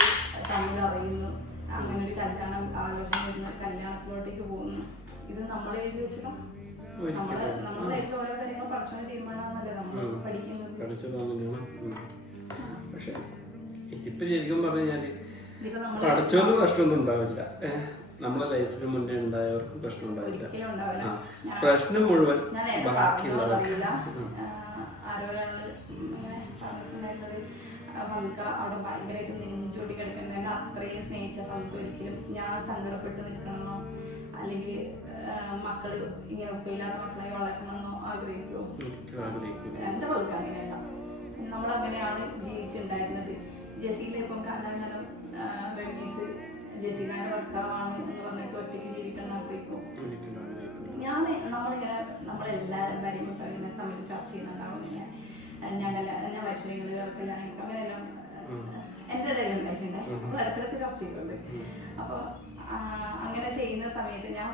തമ്മിൽ അറിയുന്നു, അങ്ങനെ ഒരു കല്യാണം ആലോചന വരുന്ന കല്യാണത്തിലോട്ടേക്ക് പോകുന്നു. ഇത് നമ്മൾ എഴുതി വെച്ചിട്ടും നമ്മളെ എഴുതി ഓരോ കാര്യങ്ങൾ പഠിച്ചവന്റെ തീരുമാനമാണല്ലേ നമ്മൾ പഠിക്കുന്നത്. പക്ഷെ ഇതിപ്പോ ശരിക്കും പറഞ്ഞാല് പഠിച്ചോണ്ട് പ്രശ്നമൊന്നും ഉണ്ടാവില്ല. നമ്മളെ ലൈഫിന് മുന്നേ ഉണ്ടായവർക്ക് പ്രശ്നം ഉണ്ടാവില്ല. പ്രശ്നം മുഴുവൻ ബാക്കിയുള്ളവർക്ക്. ഫൽക്ക അവിടെ ഭയങ്കരമായിട്ട് നെഞ്ചോട്ടി കിടക്കുന്നതിന് അത്രയും സ്നേഹിച്ച ഫൽക്ക ഒരിക്കലും ഞാൻ സങ്കടപ്പെട്ട് നിൽക്കണമെന്നോ അല്ലെങ്കിൽ മക്കള് ഇങ്ങനെ ഒപ്പയില്ലാത്ത മക്കളെ വളർത്തണമെന്നോ ആഗ്രഹിക്കുമോ? എന്റെ ഫൽക്ക അങ്ങനെയല്ല. നമ്മളങ്ങനെയാണ് ജീവിച്ചിട്ടുണ്ടായിരുന്നത്. ജസീല ഇപ്പം കാലാകാലം റമീസ് ജസീലാന്റെ ഭർത്താവാണ് എന്ന് പറഞ്ഞിട്ട് ഒറ്റയ്ക്ക് ജീവിക്കാൻ ആഗ്രഹിക്കും. നമ്മളിങ്ങനെ നമ്മളെല്ലാവരും തമ്മിൽ ചർച്ച ചെയ്യുന്നുണ്ടാവും. ഞാൻ മനുഷ്യരെല്ലാം അങ്ങനെയെല്ലാം എൻ്റെ ഇടയിൽ ഉണ്ടായിട്ടുണ്ട്. അപ്പോൾ ഇടയ്ക്കിടയ്ക്ക് ചർച്ച ചെയ്യുന്നുണ്ട്. അപ്പോൾ അങ്ങനെ ചെയ്യുന്ന സമയത്ത് ഞാൻ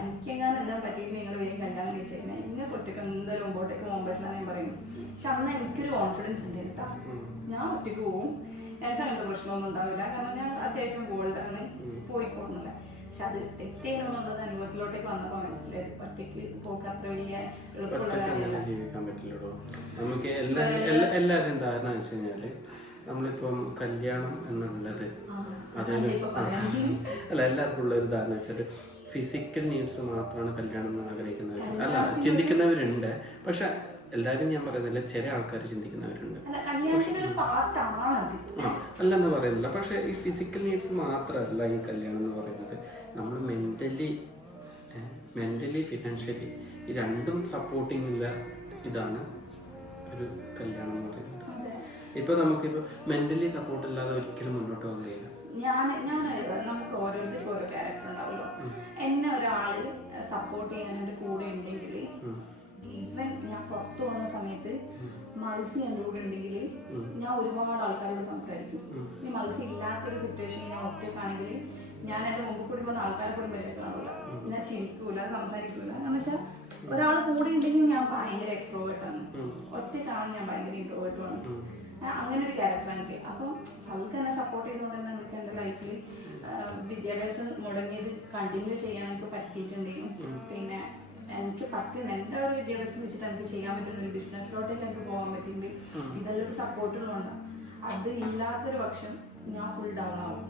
എനിക്കെങ്ങാനും എന്താ പറ്റിയിട്ട് നിങ്ങൾ വേഗം കല്യാണം കഴിച്ചേക്കുന്നത് ഇങ്ങനെ ഒറ്റയ്ക്ക് എന്തായാലും മുമ്പോട്ടേക്ക് പോകാൻ പറ്റില്ല ഞാൻ പറയുന്നു. പക്ഷെ അന്ന് എനിക്കൊരു കോൺഫിഡൻസ് ഉണ്ട് കേട്ടോ. ഞാൻ ഒറ്റയ്ക്ക് പോവും, എനിക്ക് അങ്ങനത്തെ പ്രശ്നമൊന്നും ഉണ്ടാവില്ല. കാരണം ഞാൻ അത്യാവശ്യം ഗോൾഡാണ്, പോയിക്കോളുന്നില്ല. പക്ഷെ അത് തെറ്റേന്നുള്ളത് അനുഭവത്തിലോട്ടേക്ക് വന്നപ്പോൾ മനസ്സിലായത് ഒറ്റയ്ക്ക് പോക്ക് അത്ര വലിയ എളുപ്പമുള്ള ജീവിക്കാൻ പറ്റില്ലടോ. നമുക്ക് എല്ലാവരും ധാരണ വെച്ച് കഴിഞ്ഞാല് നമ്മളിപ്പം കല്യാണം എന്നുള്ളത് അതൊരു അല്ല എല്ലാവർക്കും ഉള്ള ഒരു ധാരണ വെച്ചാൽ ഫിസിക്കൽ നീഡ്സ് മാത്രമാണ് കല്യാണം എന്ന് ആഗ്രഹിക്കുന്നവർ അല്ല ചിന്തിക്കുന്നവരുണ്ട്. പക്ഷെ എല്ലാവരും ഞാൻ പറയുന്നില്ല, ചില ആൾക്കാർ ചിന്തിക്കുന്നവരുണ്ട്. അല്ലെന്ന് പറയുന്നില്ല. പക്ഷെ ഈ ഫിസിക്കൽ നീഡ്സ് മാത്രമല്ല ഈ കല്യാണം എന്ന് പറയുന്നത്. നമ്മൾ മെന്റലി ഫിനാൻഷ്യലി ഈ രണ്ടും സപ്പോർട്ടിങ് ഉള്ള ഇതാണ് ഒരു കല്യാണം എന്ന് പറയുന്നത്. ഇപ്പൊ നമുക്കിപ്പോ മെന്റലി സപ്പോർട്ട് ഇല്ലാതെ ഒരിക്കലും മുന്നോട്ട് പോകാൻ കഴിയില്ല. നമുക്ക് ഓരോരുത്തർക്കും ഓരോ ക്യാരക്ടർ ഉണ്ടാവുമല്ലോ. എന്നെ ഒരാള് സപ്പോർട്ട് ചെയ്യാൻ എൻ്റെ കൂടെ ഉണ്ടെങ്കിൽ, ഈവൻ ഞാൻ പുറത്തു പോകുന്ന സമയത്ത് മത്സ്യം എൻ്റെ കൂടെ ഉണ്ടെങ്കിൽ ഞാൻ ഒരുപാട് ആൾക്കാരോട് സംസാരിക്കും. ഈ മത്സ്യം ഇല്ലാത്തൊരു സിറ്റുവേഷൻ ഞാൻ ഒറ്റക്കാണെങ്കിൽ ഞാൻ എൻ്റെ മുമ്പ് കൂടി പോകുന്ന ആൾക്കാരെ കൂടെ പരിചയപ്പെടാറില്ല. ഞാൻ ചിരിക്കൂല, സംസാരിക്കൂല. എന്ന് വെച്ചാൽ ഒരാൾ കൂടെ ഉണ്ടെങ്കിൽ ഞാൻ ഭയങ്കര എക്സ്ട്രോവേർട്ടാണ്, ഒറ്റക്കാണ് ഞാൻ ഭയങ്കര ഇൻട്രോവേർട്ടുമാണ്. അങ്ങനെ ഒരു ക്യാരക്ടറാണ് എനിക്ക്. അപ്പം അവൾക്ക് എന്നെ സപ്പോർട്ട് ചെയ്തുകൊണ്ട് എനിക്ക് എൻ്റെ ലൈഫിൽ വിദ്യാഭ്യാസം മുടങ്ങിയത് കണ്ടിന്യൂ ചെയ്യാൻ എനിക്ക് പറ്റിയിട്ടുണ്ടെങ്കിലും, പിന്നെ എനിക്ക് പറ്റുന്ന എൻ്റെ ഒരു വിദ്യാഭ്യാസം വെച്ചിട്ട് എനിക്ക് ചെയ്യാൻ പറ്റുന്ന ഒരു ബിസിനസ്സിലോട്ടേക്ക് എനിക്ക് പോകാൻ പറ്റിയിട്ടുണ്ട്. ഇതെല്ലാം ഒരു സപ്പോർട്ടുകളുണ്ട്. അത് ഇല്ലാത്തൊരു പക്ഷം ഞാൻ ഫുൾ ഡൗൺ ആവും.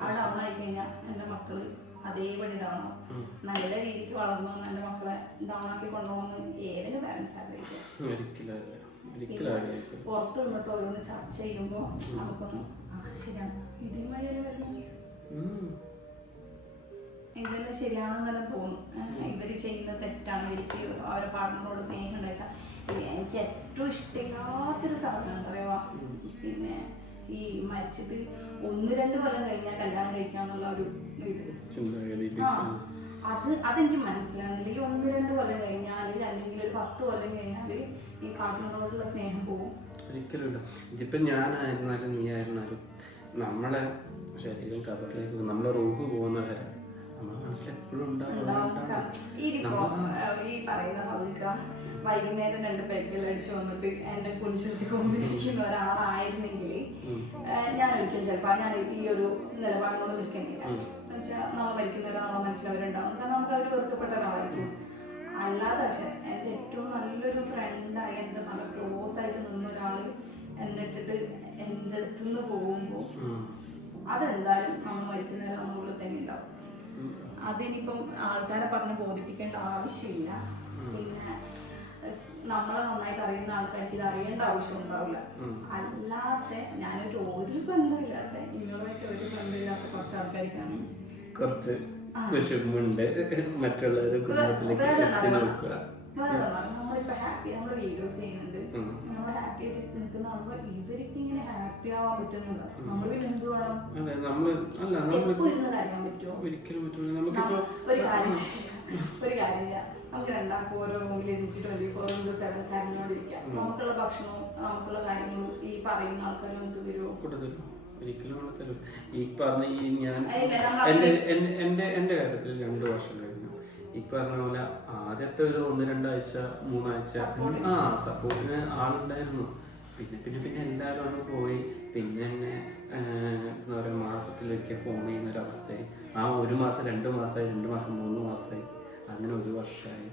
ആ ഡൗൺ ആയി കഴിഞ്ഞാൽ എൻ്റെ മക്കള് അതേപടി ഡൗൺ ആവും. നല്ല രീതിക്ക് വളർന്നു വന്ന് എൻ്റെ മക്കളെ ഡൗൺ ആക്കി കൊണ്ടുപോകുന്ന ഏതെങ്കിലും പാരൻസ് ആഗ്രഹിക്കും. പുറത്തു നിന്നിട്ട് ഓരോന്ന് ചർച്ച ചെയ്യുമ്പോ നമുക്കൊന്ന് ശരിയാണ് ഇതേ മഴയിൽ വരുന്നത് ഇതെല്ലാം ശരിയാണെന്നെല്ലാം തോന്നും. ഇവര് ചെയ്യുന്ന തെറ്റാണ്, ഇവർക്ക് അവരുടെ പാർട്ട്ണറോട് സ്നേഹം ഉണ്ടായിട്ടാ. എനിക്ക് ഏറ്റവും ഇഷ്ടമില്ലാത്തൊരു സാധനം എന്താ പറയുക, പിന്നെ ഈ മരിച്ചിട്ട് 1-2 കൊല്ലം കഴിഞ്ഞാൽ കല്യാണം കഴിക്കാന്നുള്ള ഒരു ഇത്. അതെനിക്ക് മനസ്സിലാകുന്നില്ല. ഈ 1-2 കൊല്ലം കഴിഞ്ഞാൽ അല്ലെങ്കിൽ ഒരു 10 കൊല്ലം കഴിഞ്ഞാൽ ഈ പാർട്ട്ണറോടുള്ള സ്നേഹം പോകും. ഒരിക്കലുമില്ല. ഇതിപ്പോ ഞാനായിരുന്നാലും നീ ആയിരുന്നാലും നമ്മളെ ശരീരം കവറിലേക്ക് നമ്മളെ റൂഹ് പോകുന്നവരെ നമ്മളെ മനസ്സിലെപ്പോഴും ഈ പറയുന്ന വൈകുന്നേരം 2 പെഗ്ഗിൽ അടിച്ചു വന്നിട്ട് എന്നെ കുടിച്ചിട്ട് കൊണ്ടിരിക്കുന്ന ഒരാളായിരുന്നെങ്കിൽ ഞാൻ ഒരിക്കലും ചിലപ്പോൾ ഞാൻ ഈ ഒരു നിലപാടിനോട് നിൽക്കുന്നില്ല. എന്നുവെച്ചാൽ നമ്മൾ മരിക്കുന്നവരെ നമ്മളെ മനസ്സിലവരുണ്ടാവും. കാരണം നമുക്ക് അവർ വെറുക്കപ്പെട്ട ഒരാളായിരിക്കും. അല്ലാതെ പക്ഷെ എൻ്റെ ഏറ്റവും നല്ലൊരു ഫ്രണ്ടായി എൻ്റെ നല്ല ക്ലോസ് ആയിട്ട് നിന്ന ഒരാൾ എന്നിട്ടിട്ട് എൻ്റെ അടുത്ത് നിന്ന് പോകുമ്പോൾ അതെന്തായാലും നമ്മൾ മരിക്കുന്നവരെ നമ്മളുള്ളിൽ തന്നെ ഉണ്ടാവും. അതിനിപ്പം ആൾക്കാരെ പറഞ്ഞ് ബോധിപ്പിക്കേണ്ട ആവശ്യമില്ല. പിന്നെ നമ്മളെ നന്നായിട്ട് അറിയുന്ന ആൾക്കാർക്ക് ഇത് അറിയേണ്ട ആവശ്യം ഉണ്ടാവില്ല. അല്ലാത്ത ഞാനൊരു ഒരു ബന്ധമില്ലാത്ത ഇങ്ങോട്ട് ഒരു ബന്ധമില്ലാത്ത കുറച്ച് ആൾക്കാർക്കാണ് കുറച്ച് വിഷമമുണ്ട് മറ്റുള്ളവരുടെ കുടുംബത്തിലേക്ക് നമ്മളിപ്പോ ഹാപ്പി, നമ്മള് വീഡിയോസ് ചെയ്യുന്നുണ്ട്, നമ്മൾ ഹാപ്പി ആയിട്ട് നിൽക്കുന്ന ആളുകൾ ഇവർക്ക് ഇങ്ങനെ ഹാപ്പി ആവാൻ പറ്റുന്നുണ്ടോ? നമ്മൾ പിന്നെ എന്ത് വേണം? അറിയാൻ പറ്റുമോ? ഒരു കാര്യമില്ല. നമുക്ക് രണ്ടാൾക്കും ഓരോ റൂമിൽ എനിക്ക് 24/7 കരഞ്ഞോണ്ടിരിക്കാം. നമുക്കുള്ള ഭക്ഷണവും നമുക്കുള്ള കാര്യങ്ങളും ഈ പറയുന്ന ആൾക്കാർ നമുക്ക് വരുമോ? ഒരിക്കലും ഈ പറഞ്ഞ ഈ ഞാൻ എന്റെ കാര്യത്തിൽ 2 വർഷം കഴിഞ്ഞു. ഈ പറഞ്ഞ പോലെ ആദ്യത്തെ ഒരു 1-2 ആഴ്ച 3 ആഴ്ച സപ്പോർട്ടിന് ആളുണ്ടായിരുന്നു. പിന്നെ എല്ലാവരും അങ്ങ് പോയി. പിന്നെ എന്നെ എന്താ പറയുക മാസത്തിലൊക്കെ ഫോൺ ചെയ്യുന്ന ഒരു അവസ്ഥയായി. ആ 1 മാസം 2 മാസമായി, 2 മാസം 3 മാസമായി, അങ്ങനെ 1 വർഷമായി.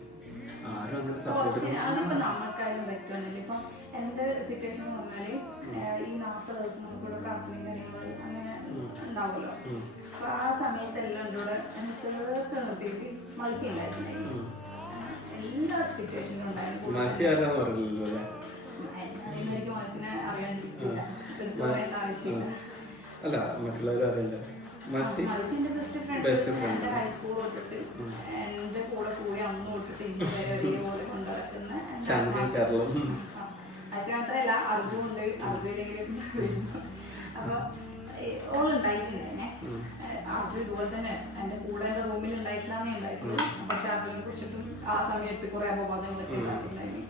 ആരും അങ്ങനെ സപ്പോർട്ട് അതിപ്പോ നമുക്കായാലും പറ്റുന്നില്ല. ഇപ്പൊ എന്റെ സിറ്റുവേഷൻ എന്ന് പറഞ്ഞാല് ഈ 40 ദിവസം നമുക്കിവിടെ പ്രാർത്ഥനയും കാര്യങ്ങൾ അങ്ങനെ ഉണ്ടാവുമല്ലോ. അപ്പൊ ആ സമയത്തെല്ലാം എൻ്റെ കൂടെ ചേർത്ത് നിർത്തിയിട്ട് മത്സ്യം ഉണ്ടായിട്ടുണ്ടായിരുന്നു. എല്ലാ സിറ്റുവേഷനിലും ഉണ്ടായിരുന്നു. എനിക്ക് മത്സ്യനെ അറിയാണ്ടിരിക്കില്ല, എടുത്തു പറയേണ്ട ആവശ്യമില്ല. അല്ല മറ്റുള്ളവരും അറിയില്ല. മത്സ്യന്റെ ബെസ്റ്റ് ഫ്രണ്ട് എന്റെ ഹൈസ്കൂൾ തൊട്ടിട്ട് എന്റെ കൂടെ കൂടി അന്ന് തൊട്ടിട്ട് ഇതുപോലെ കൊണ്ടു നടക്കുന്ന മത്സ്യം മാത്രമല്ല അർജുനുണ്ട്. അർജുനെങ്കിലും അപ്പൊ ഓളുണ്ടായിട്ടുണ്ടായിരുന്നേ. അത് ഇതുപോലെ തന്നെ എൻ്റെ കൂടെ റൂമിൽ ഉണ്ടായിട്ടില്ലാന്നേ ഉണ്ടായിട്ടുള്ളൂ. പക്ഷെ അതിനെ കുറിച്ചിട്ടും ആ സമയത്ത് കുറെ അപവാദങ്ങളൊക്കെ ഉണ്ടായിട്ടുണ്ടായിരുന്നു.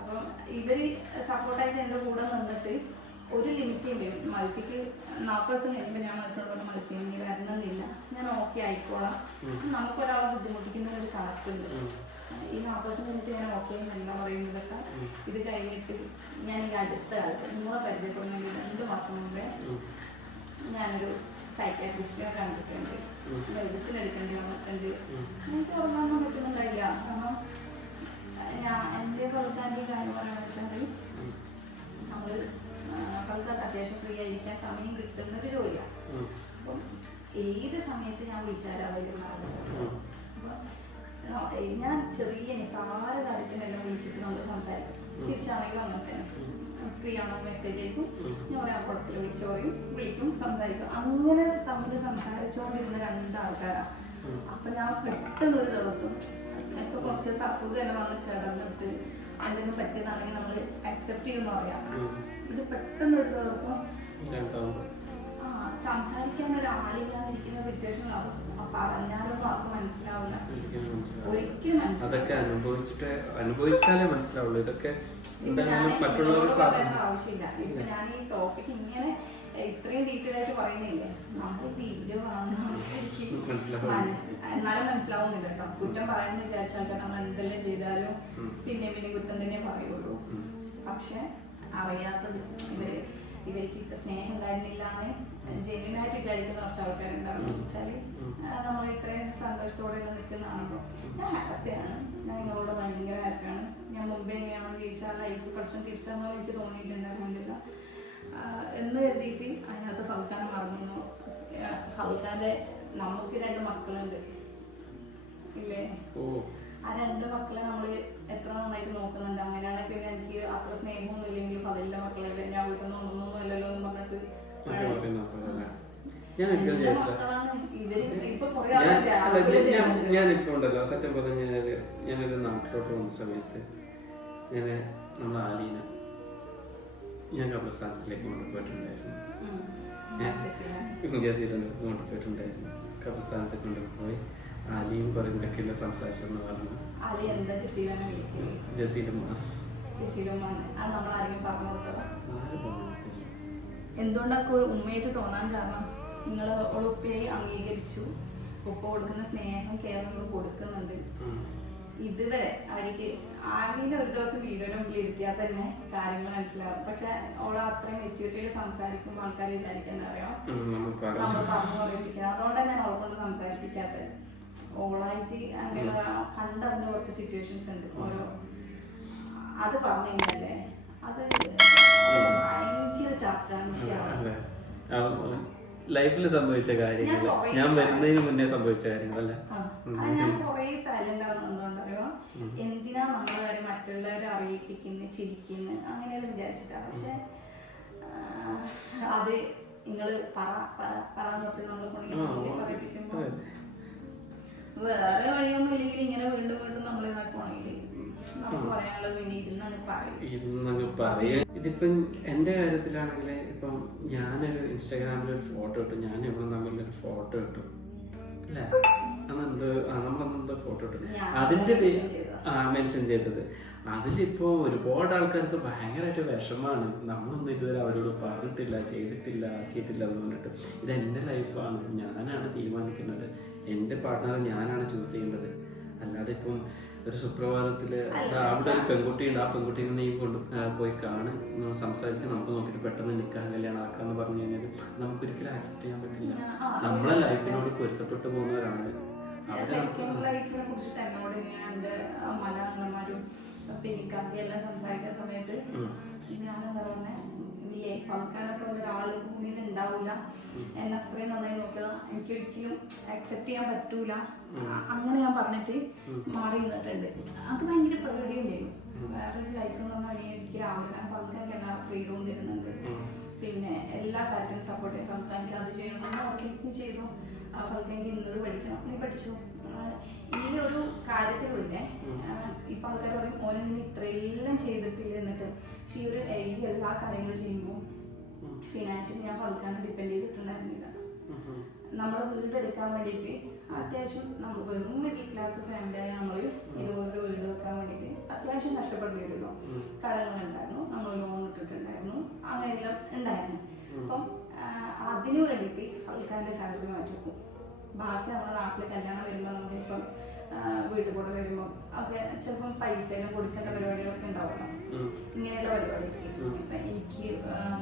അപ്പം ഇവര് സപ്പോർട്ടായിട്ട് എൻ്റെ കൂടെ നിന്നിട്ട് ഒരു ലിമിറ്റ് ഉണ്ട്. മത്സ്യക്ക് 40 ദിവസം കഴിയുമ്പോൾ ഞാൻ മത്സ്യം പറഞ്ഞ മത്സ്യം ഇനി വരണമെന്നില്ല, ഞാൻ ഓക്കെ ആയിക്കോളാം. നമുക്കൊരാളെ ബുദ്ധിമുട്ടിക്കുന്ന ഒരു കണക്കുണ്ട്. ഈ 40 ദിവസം കഴിഞ്ഞിട്ട് ഞാൻ ഓക്കെ എന്നല്ല പറയുന്നതൊക്കെ. ഇത് കഴിഞ്ഞിട്ട് ഞാൻ ഈ അടുത്ത കാലത്ത് നിങ്ങളെ പരിചയപ്പെടുന്ന 2 മാസം മുമ്പേ ഞാനൊരു സൈക്കാട്രിസ്റ്റിനെ കണ്ടിട്ടുണ്ട്. മെഡിസിൻ എടുക്കേണ്ടി വന്നിട്ടുണ്ട്. എനിക്ക് ഉറങ്ങാനൊന്നും പറ്റുന്നുണ്ടായില്ല. കാരണം എൻ്റെ ഭർത്താവിൻ്റെ കാര്യം പറയാന്ന് വെച്ചാൽ നമ്മള് ഭർത്താവ് അത്യാവശ്യം ഫ്രീ ആയിരിക്കാൻ സമയം കിട്ടുന്ന ഒരു ജോലിയാണ്. അപ്പം ഏത് സമയത്ത് ഞാൻ വിളിച്ചാലും അവരുണ്ടാവും. അപ്പം ഞാൻ ചെറിയ നിസാര കാര്യത്തിനെല്ലാം വിളിച്ചിട്ട് നമ്മൾ സംസാരിക്കും. തിരിച്ചാണെങ്കിലും അങ്ങനെ തന്നെ ഫ്രീ ആണോ മെസ്സേജ് അയക്കും, ഞാൻ പറയാം കുളത്തിൽ വിളിച്ചു പറയും, വിളിക്കും, സംസാരിക്കും. അങ്ങനെ തമ്മിൽ സംസാരിച്ചുകൊണ്ടിരുന്ന 2 ആൾക്കാരാണ്. അപ്പൊ ഞാൻ പെട്ടെന്ന് ഒരു ദിവസം ഇപ്പൊ കുറച്ച് ദിവസം അസുഖം വന്ന് കിടന്നിട്ട് എന്തെങ്കിലും പറ്റിയതാണെങ്കിൽ നമ്മൾ അക്സെപ്റ്റ് ചെയ്യുമെന്ന് പറയാം. ഇത് പെട്ടെന്ന് ഒരു ദിവസം സംസാരിക്കാൻ ഒരാളില്ലാതിരിക്കുന്ന സിറ്റുവേഷനാകും. പറഞ്ഞാലും വാക്ക് മനസ്സിലാവില്ല, ഒരിക്കലും അതൊക്കെ അനുഭവിച്ചാലേ മനസ്സിലാവുള്ളൂ. ഇതൊക്കെ പറയേണ്ട ആവശ്യമില്ല. ഇപ്പൊ ഞാൻ ഈ ടോപ്പിക് ഇങ്ങനെ ഇത്രയും ഡീറ്റെയിൽ ആയിട്ട് പറയുന്നില്ലേ, നമ്മൾ വീഡിയോ എന്നാലും മനസ്സിലാവുന്നില്ല കേട്ടോ. കുറ്റം പറയാമെന്ന് വിചാരിച്ചാൽ നമ്മൾ എന്തെല്ലാം ചെയ്താലും പിന്നെ കുറ്റം തന്നെ പറയുള്ളൂ. പക്ഷെ അറിയാത്തത് ഇവർക്ക് ഇപ്പൊ സ്നേഹം ഉണ്ടായിരുന്നില്ല എന്ന് ജെന്യൂനായിട്ട് വിചാരിക്കുന്ന കുറച്ച് ആൾക്കാരുണ്ടാവും. വെച്ചാല് നമ്മൾ ഇത്രയും സന്തോഷത്തോടെ നിൽക്കുന്നതാണല്ലോ. ഞാൻ ഹാപ്പിയാണ്, ഞാൻ നിങ്ങളോട് ഭയങ്കര ഹാപ്പിയാണ്. ഞാൻ മുമ്പേ എങ്ങനെയാണോ ജീവിച്ചാൽ ലൈഫ് കുറച്ചും തിരിച്ചെന്നോ എനിക്ക് തോന്നിയിട്ടുണ്ടായിരുന്നില്ല എന്ന് കരുതിയിട്ട് അതിനകത്ത് ഫൽക്കാനെ മറന്നു. ഫൽക്കാന്റെ നമുക്ക് 2 മക്കളുണ്ട് ഇല്ലേ? ആ 2 മക്കളെ നമ്മള് എത്ര നന്നായിട്ട് നോക്കുന്നുണ്ട്. അങ്ങനെയാണെങ്കിൽ പിന്നെ എനിക്ക് അത്ര സ്നേഹമൊന്നും ഇല്ലെങ്കിൽ ഫതിലിന്റെ മക്കളല്ലേ, ഞാൻ വീട്ടിൽ നിന്ന് ഒന്നും അല്ലല്ലോ എന്ന് പറഞ്ഞിട്ട് ഞാനിപ്പോ ഉണ്ടല്ലോ സത്യം പറഞ്ഞ ഞാനൊരു നാട്ടിലോട്ട് വന്ന സമയത്ത് നമ്മൾ ആലീന ഞാൻ കബ്രസ്ഥാനത്തിലേക്ക് കൊണ്ടുപോയിട്ടുണ്ടായിരുന്നു. കൊണ്ടുപോയിട്ടുണ്ടായിരുന്നു കബ്രസ്ഥാനത്തിൽ കൊണ്ടുപോയി. ആലിയും പറയുന്നതൊക്കെയുള്ള സംസാരിച്ചെന്ന് പറഞ്ഞു. എന്തുകൊണ്ടൊക്കെ ഉമ്മയായിട്ട് തോന്നാൻ കാരണം നിങ്ങൾ ഉപ്പയെ അംഗീകരിച്ചു. ഉപ്പ കൊടുക്കുന്ന സ്നേഹം കേരളം കൊടുക്കുന്നുണ്ട്. ഇതുവരെ അവർക്ക് ആരെങ്കിലും ഒരു ദിവസം വീഡിയോയുടെ മുമ്പിൽ ഇരുത്തിയാൽ തന്നെ കാര്യങ്ങൾ മനസ്സിലാവും. പക്ഷെ ഓളെ അത്രയും മെച്യൂരിറ്റിയിൽ സംസാരിക്കുമ്പോൾ ആൾക്കാർ വിചാരിക്കാൻ അറിയാം നമ്മൾ പറഞ്ഞു പറയിപ്പിക്കുക. അതുകൊണ്ടാണ് ഞാൻ അവളെ കൊണ്ട് സംസാരിപ്പിക്കാത്തത്. ഓളായിട്ട് അങ്ങനെ കണ്ടറിഞ്ഞ കുറച്ച് സിറ്റുവേഷൻസ് ഉണ്ട് ഓരോ. അത് പറഞ്ഞു കഴിഞ്ഞാലേ അത് ഭയങ്കര ചർച്ചാ വിഷയമാണ്. ലൈഫിൽ സംഭവിച്ച കാര്യങ്ങൾ, ഞാൻ വരുന്നതിന് മുന്നേ സംഭവിച്ച കാര്യങ്ങളല്ലേ. ഞാൻ കുറെ സൈലന്റ് ആവുന്നുണ്ടോ, എന്തിനാ നമ്മളെ മറ്റുള്ളവരെ അറിയിപ്പിക്കുന്നു, ചിരിക്കുന്നു, അങ്ങനെയെല്ലാം വിചാരിച്ചിട്ടാ. പക്ഷെ അത് നിങ്ങള് പറഞ്ഞിട്ട് നമ്മളെ കൊണ്ട് പറയിപ്പിക്കുമ്പോ വേറെ വഴിയൊന്നും ഇല്ലെങ്കിൽ ഇങ്ങനെ വീണ്ടും വീണ്ടും നമ്മൾ ഇതാക്കുവാണെങ്കിൽ നമുക്ക് പറയാനുള്ളത് പിന്നെ ഇരുന്നങ്ങ് പറയും. ഇതിപ്പം എന്റെ കാര്യത്തിലാണെങ്കിൽ ഇപ്പം ഞാനൊരു ഇൻസ്റ്റാഗ്രാമിൽ ഒരു ഫോട്ടോ ഇട്ടു, ഞാൻ ഇവിടെ തമ്മിലൊരു ഫോട്ടോ ഇട്ടു അല്ലേ, നമ്മളെന്തോ ഫോട്ടോ ഇട്ടു, അതിന്റെ മെൻഷൻ ചെയ്തത്. അതിലിപ്പോ ഒരുപാട് ആൾക്കാർക്ക് ഭയങ്കരമായിട്ട് വിഷമാണ്. നമ്മളൊന്നും ഇതുവരെ അവരോട് പറഞ്ഞിട്ടില്ല, ചെയ്തിട്ടില്ല, ആക്കിയിട്ടില്ല എന്ന് പറഞ്ഞിട്ട്. ഇത് എൻ്റെ ലൈഫാണ്, ഞാനാണ് തീരുമാനിക്കുന്നത്, എൻ്റെ പാർട്ട്ണറെ ഞാനാണ് ചൂസ് ചെയ്യുന്നത്. അല്ലാതെ ഇപ്പം ഒരു സുപ്രഭാതത്തില് അവിടെ ഒരു പെൺകുട്ടിയുണ്ട്, ആ പെൺകുട്ടീനെ നീ കൊണ്ട് പോയി കാണും, സംസാരിക്കാൻ, നമുക്ക് നോക്കിയിട്ട് പെട്ടെന്ന് നിൽക്കാൻ കല്യാണം ആക്കാന്ന് പറഞ്ഞു കഴിഞ്ഞാൽ നമുക്കൊരിക്കലും ആക്സെപ്റ്റ് ചെയ്യാൻ പറ്റില്ല. നമ്മളെ ലൈഫിനോട് പൊരുത്തപ്പെട്ടു പോകുന്നവരാണ്. ലൈഫിനെ കുറിച്ചിട്ട് എന്നോട് എൻ്റെ മലയാളന്മാരും പിന്നെ എല്ലാം സംസാരിക്കുന്ന സമയത്ത് ഞാനെന്താ പറഞ്ഞേ, ഫൽക്കാനൊക്കെ ഒരാള് ഭൂമിയിൽ ഉണ്ടാവില്ല, എന്നെ അത്രയും നന്നായി നോക്കുക, എനിക്കൊരിക്കലും അക്സെപ്റ്റ് ചെയ്യാൻ പറ്റൂല, അങ്ങനെ ഞാൻ പറഞ്ഞിട്ട് മാറി നിന്നിട്ടുണ്ട്. അത് ഭയങ്കര പേടിയുണ്ടായിരുന്നു. വേറൊരു ലൈഫ് എന്ന് പറഞ്ഞാൽ എനിക്ക് ആഗ്രഹം, ഫൽക്കാനിക്ക് എല്ലാ ഫ്രീഡവും തരുന്നുണ്ട്, പിന്നെ എല്ലാ കാര്യത്തിനും സപ്പോർട്ട് ചെയ്യും. ഫൽക്കാനിക്ക് അത് ചെയ്യണം, ഓക്കെ നീ ചെയ്തു, ഫൽക്കാനിക്ക് ഇന്നത് പഠിക്കണം, നീ പഠിച്ചു. ഈ ഒരു കാര്യത്തിലുമില്ലേ, ഇപ്പൊ ആൾക്കാർ പറയും ഓനെ നീ ഇത്രയെല്ലാം ചെയ്തിട്ടില്ല എന്നിട്ട്. പക്ഷെ ഈ എല്ലാ കാര്യങ്ങളും ചെയ്യുമ്പോൾ ഫിനാൻഷ്യലി ഞാൻ ഫൽക്കാനെ ഡിപ്പെൻഡ് ചെയ്തിട്ടുണ്ടായിരുന്നില്ല. നമ്മളെ വീടെടുക്കാൻ വേണ്ടിയിട്ട് അത്യാവശ്യം നമ്മൾ വെറും മിഡിൽ ക്ലാസ് ഫാമിലിയായ നമ്മൾ ഇതുപോലൊരു വീട് വെക്കാൻ വേണ്ടിയിട്ട് അത്യാവശ്യം കഷ്ടപ്പെട്ടിരുന്നു. കടങ്ങളുണ്ടായിരുന്നു, നമ്മൾ ലോൺ ഇട്ടിട്ടുണ്ടായിരുന്നു, അങ്ങനെയെല്ലാം ഉണ്ടായിരുന്നു. അപ്പം അതിന് വേണ്ടിയിട്ട് ഫൽക്കാൻ്റെ സാലറി മാറ്റി വെക്കും. ബാക്കി നമ്മുടെ നാട്ടിലെ കല്യാണം വരുമ്പോൾ നമുക്കിപ്പം വീട്ടിൽ കൂടെ വരുമ്പോൾ ഒക്കെ ചിലപ്പം പൈസയിലും കൊടുക്കേണ്ട പരിപാടികളൊക്കെ ഉണ്ടാവുമല്ലോ. ഇങ്ങനെയുള്ള പരിപാടിക്ക് ഇപ്പം എനിക്ക്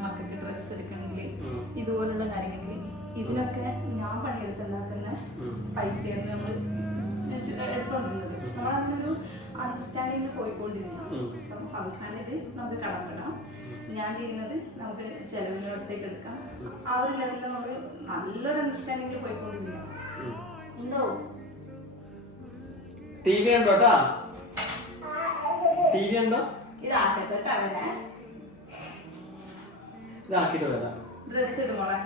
മക്കൾക്ക് ഡ്രസ്സ് എടുക്കണമെങ്കിൽ ഇതുപോലുള്ള കാര്യങ്ങൾക്ക് ഇതിനൊക്കെ ഞാൻ പണിയെടുത്തുണ്ടാക്കുന്ന പൈസയായിരുന്നു നമ്മൾ എടുത്തോണ്ടിരുന്നത്. നമ്മളങ്ങനൊരു അണ്ടർസ്റ്റാൻഡിങ്ങിൽ പോയിക്കൊണ്ടിരുന്നു. അപ്പം ഫൽക്കാനിത് നമുക്ക് കടപ്പെടാം, ഞാൻ ചെയ്യുന്നത് നമുക്ക് ചെലവിനടുത്തേക്ക് എടുക്കാം. ആ ഒരു ലെവലിൽ നമ്മൾ നല്ലൊരു അണ്ടർസ്റ്റാൻഡിങ്ങിൽ പോയിക്കൊണ്ടിരിക്കണം. ഉണ്ടോ TV ഉണ്ടോ? TV ഉണ്ടോ? ഇതാക്കട്ടെ തവരാ ഇതാക്കിട്ട് വരാം. ഡ്രസ് ഇടുമോളെ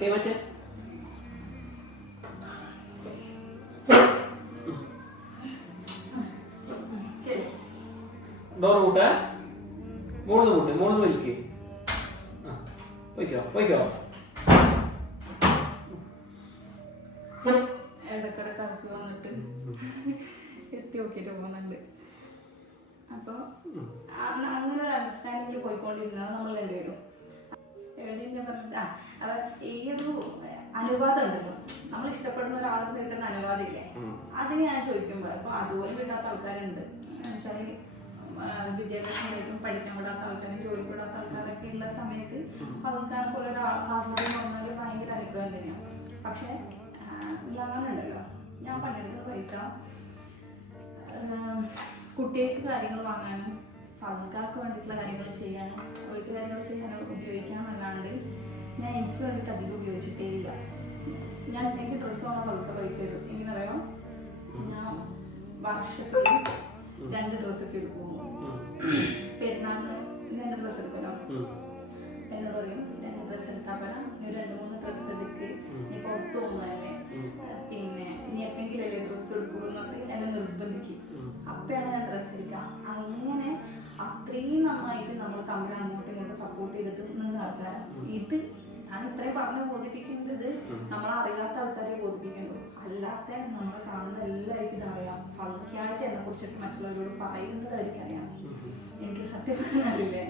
മറ്റേ ഡോർ കൂട്ടേ മൂന്ന് വലിക്ക്. പോയിക്കോ. ഇടക്കിടക്ക് അസുഖം വന്നിട്ട് എത്തി നോക്കിയിട്ട് പോകുന്നുണ്ട്. അപ്പൊ അങ്ങനെ ഒരു അണ്ടർസ്റ്റാൻഡിങ്ങിൽ പോയിക്കൊണ്ടിരുന്നത് നമ്മൾ രണ്ടുപേരും. എവിടെയെന്ന് പറഞ്ഞിട്ട് ഈ ഒരു അനുവാദം ഉണ്ടല്ലോ, നമ്മൾ ഇഷ്ടപ്പെടുന്ന ഒരാൾക്ക് കിട്ടുന്ന അനുവാദമില്ലേ, അത് ഞാൻ ചോദിക്കുമ്പോൾ അപ്പൊ അതുപോലെ കിട്ടാത്ത ആൾക്കാരുണ്ട്. എന്നുവെച്ചാൽ വിദ്യാഭ്യാസം പഠിക്കാൻ വിടാത്ത ആൾക്കാരും ജോലിക്ക് വിടാത്ത ആൾക്കാരൊക്കെ ഉള്ള സമയത്ത് ഫൽക്കാനെ പോലെ ഒരാളെന്ന് പറഞ്ഞാൽ ഭയങ്കര അനുഗ്രഹം തന്നെയാണ്. പക്ഷെ ഞാനുണ്ടല്ലോ, ഞാൻ പണിയെടുക്കുന്ന പൈസ കുട്ടികൾക്ക് കാര്യങ്ങൾ വാങ്ങാനും ഫൽക്കാർക്ക് വേണ്ടിയിട്ടുള്ള കാര്യങ്ങൾ ചെയ്യാനും വീട്ടുകാര്യങ്ങൾ ചെയ്യാനും ഉപയോഗിക്കാമെന്നല്ലാണ്ട് ഞാൻ എനിക്ക് വേണ്ടിയിട്ട് അധികം ഉപയോഗിച്ചിട്ടേ ഇല്ല. ഞാൻ എനിക്ക് ഡ്രസ്സ് വാങ്ങാൻ ഫൽക്ക പൈസ തരും. എങ്ങനെ അറിയാം, ഞാൻ വർഷത്തിൽ 2 ഡ്രസ്സൊക്കെ എടുക്കുമോ, പെരുന്നാളിന് 2 ഡ്രസ്സ് എടുക്കുമല്ലോ. എന്നോട് പറയും 2 ഡ്രസ്സ് എടുത്താൽ പറയാം, നീ 2-3 ഡ്രസ്സ് എടുക്ക്, നീ പുറത്ത് പോകുന്നതല്ലേ, പിന്നെ നീ എപ്പെങ്കിലല്ലേ ഡ്രസ്സ് എടുക്കുള്ളൂ എന്നൊക്കെ എന്നെ നിർബന്ധിക്കും. അപ്പോഴാണ് ഞാൻ ഡ്രസ്സ് എടുക്കുക. അങ്ങനെ അത്രയും നന്നായിട്ട് നമ്മൾ തമ്മിൽ അങ്ങോട്ടും ഇങ്ങോട്ടും സപ്പോർട്ട് ചെയ്തിട്ട് നിന്ന് ആൾക്കാരാണ്. ഇത് ഞാൻ ഇത്രയും പറഞ്ഞ് ബോധിപ്പിക്കുന്നത് നമ്മൾ അറിയാത്ത ആൾക്കാരെ ബോധിപ്പിക്കുന്നു. അല്ലാത്ത നമ്മൾ കാണുന്ന എല്ലാവർക്കും ഇതറിയാം. ഫൽക്കായിട്ട് എന്നെ കുറിച്ചിട്ട് മറ്റുള്ളവരോട് പറയുന്നത് അവർക്കറിയാം. എനിക്ക് സത്യം പറഞ്ഞാലില്ലേ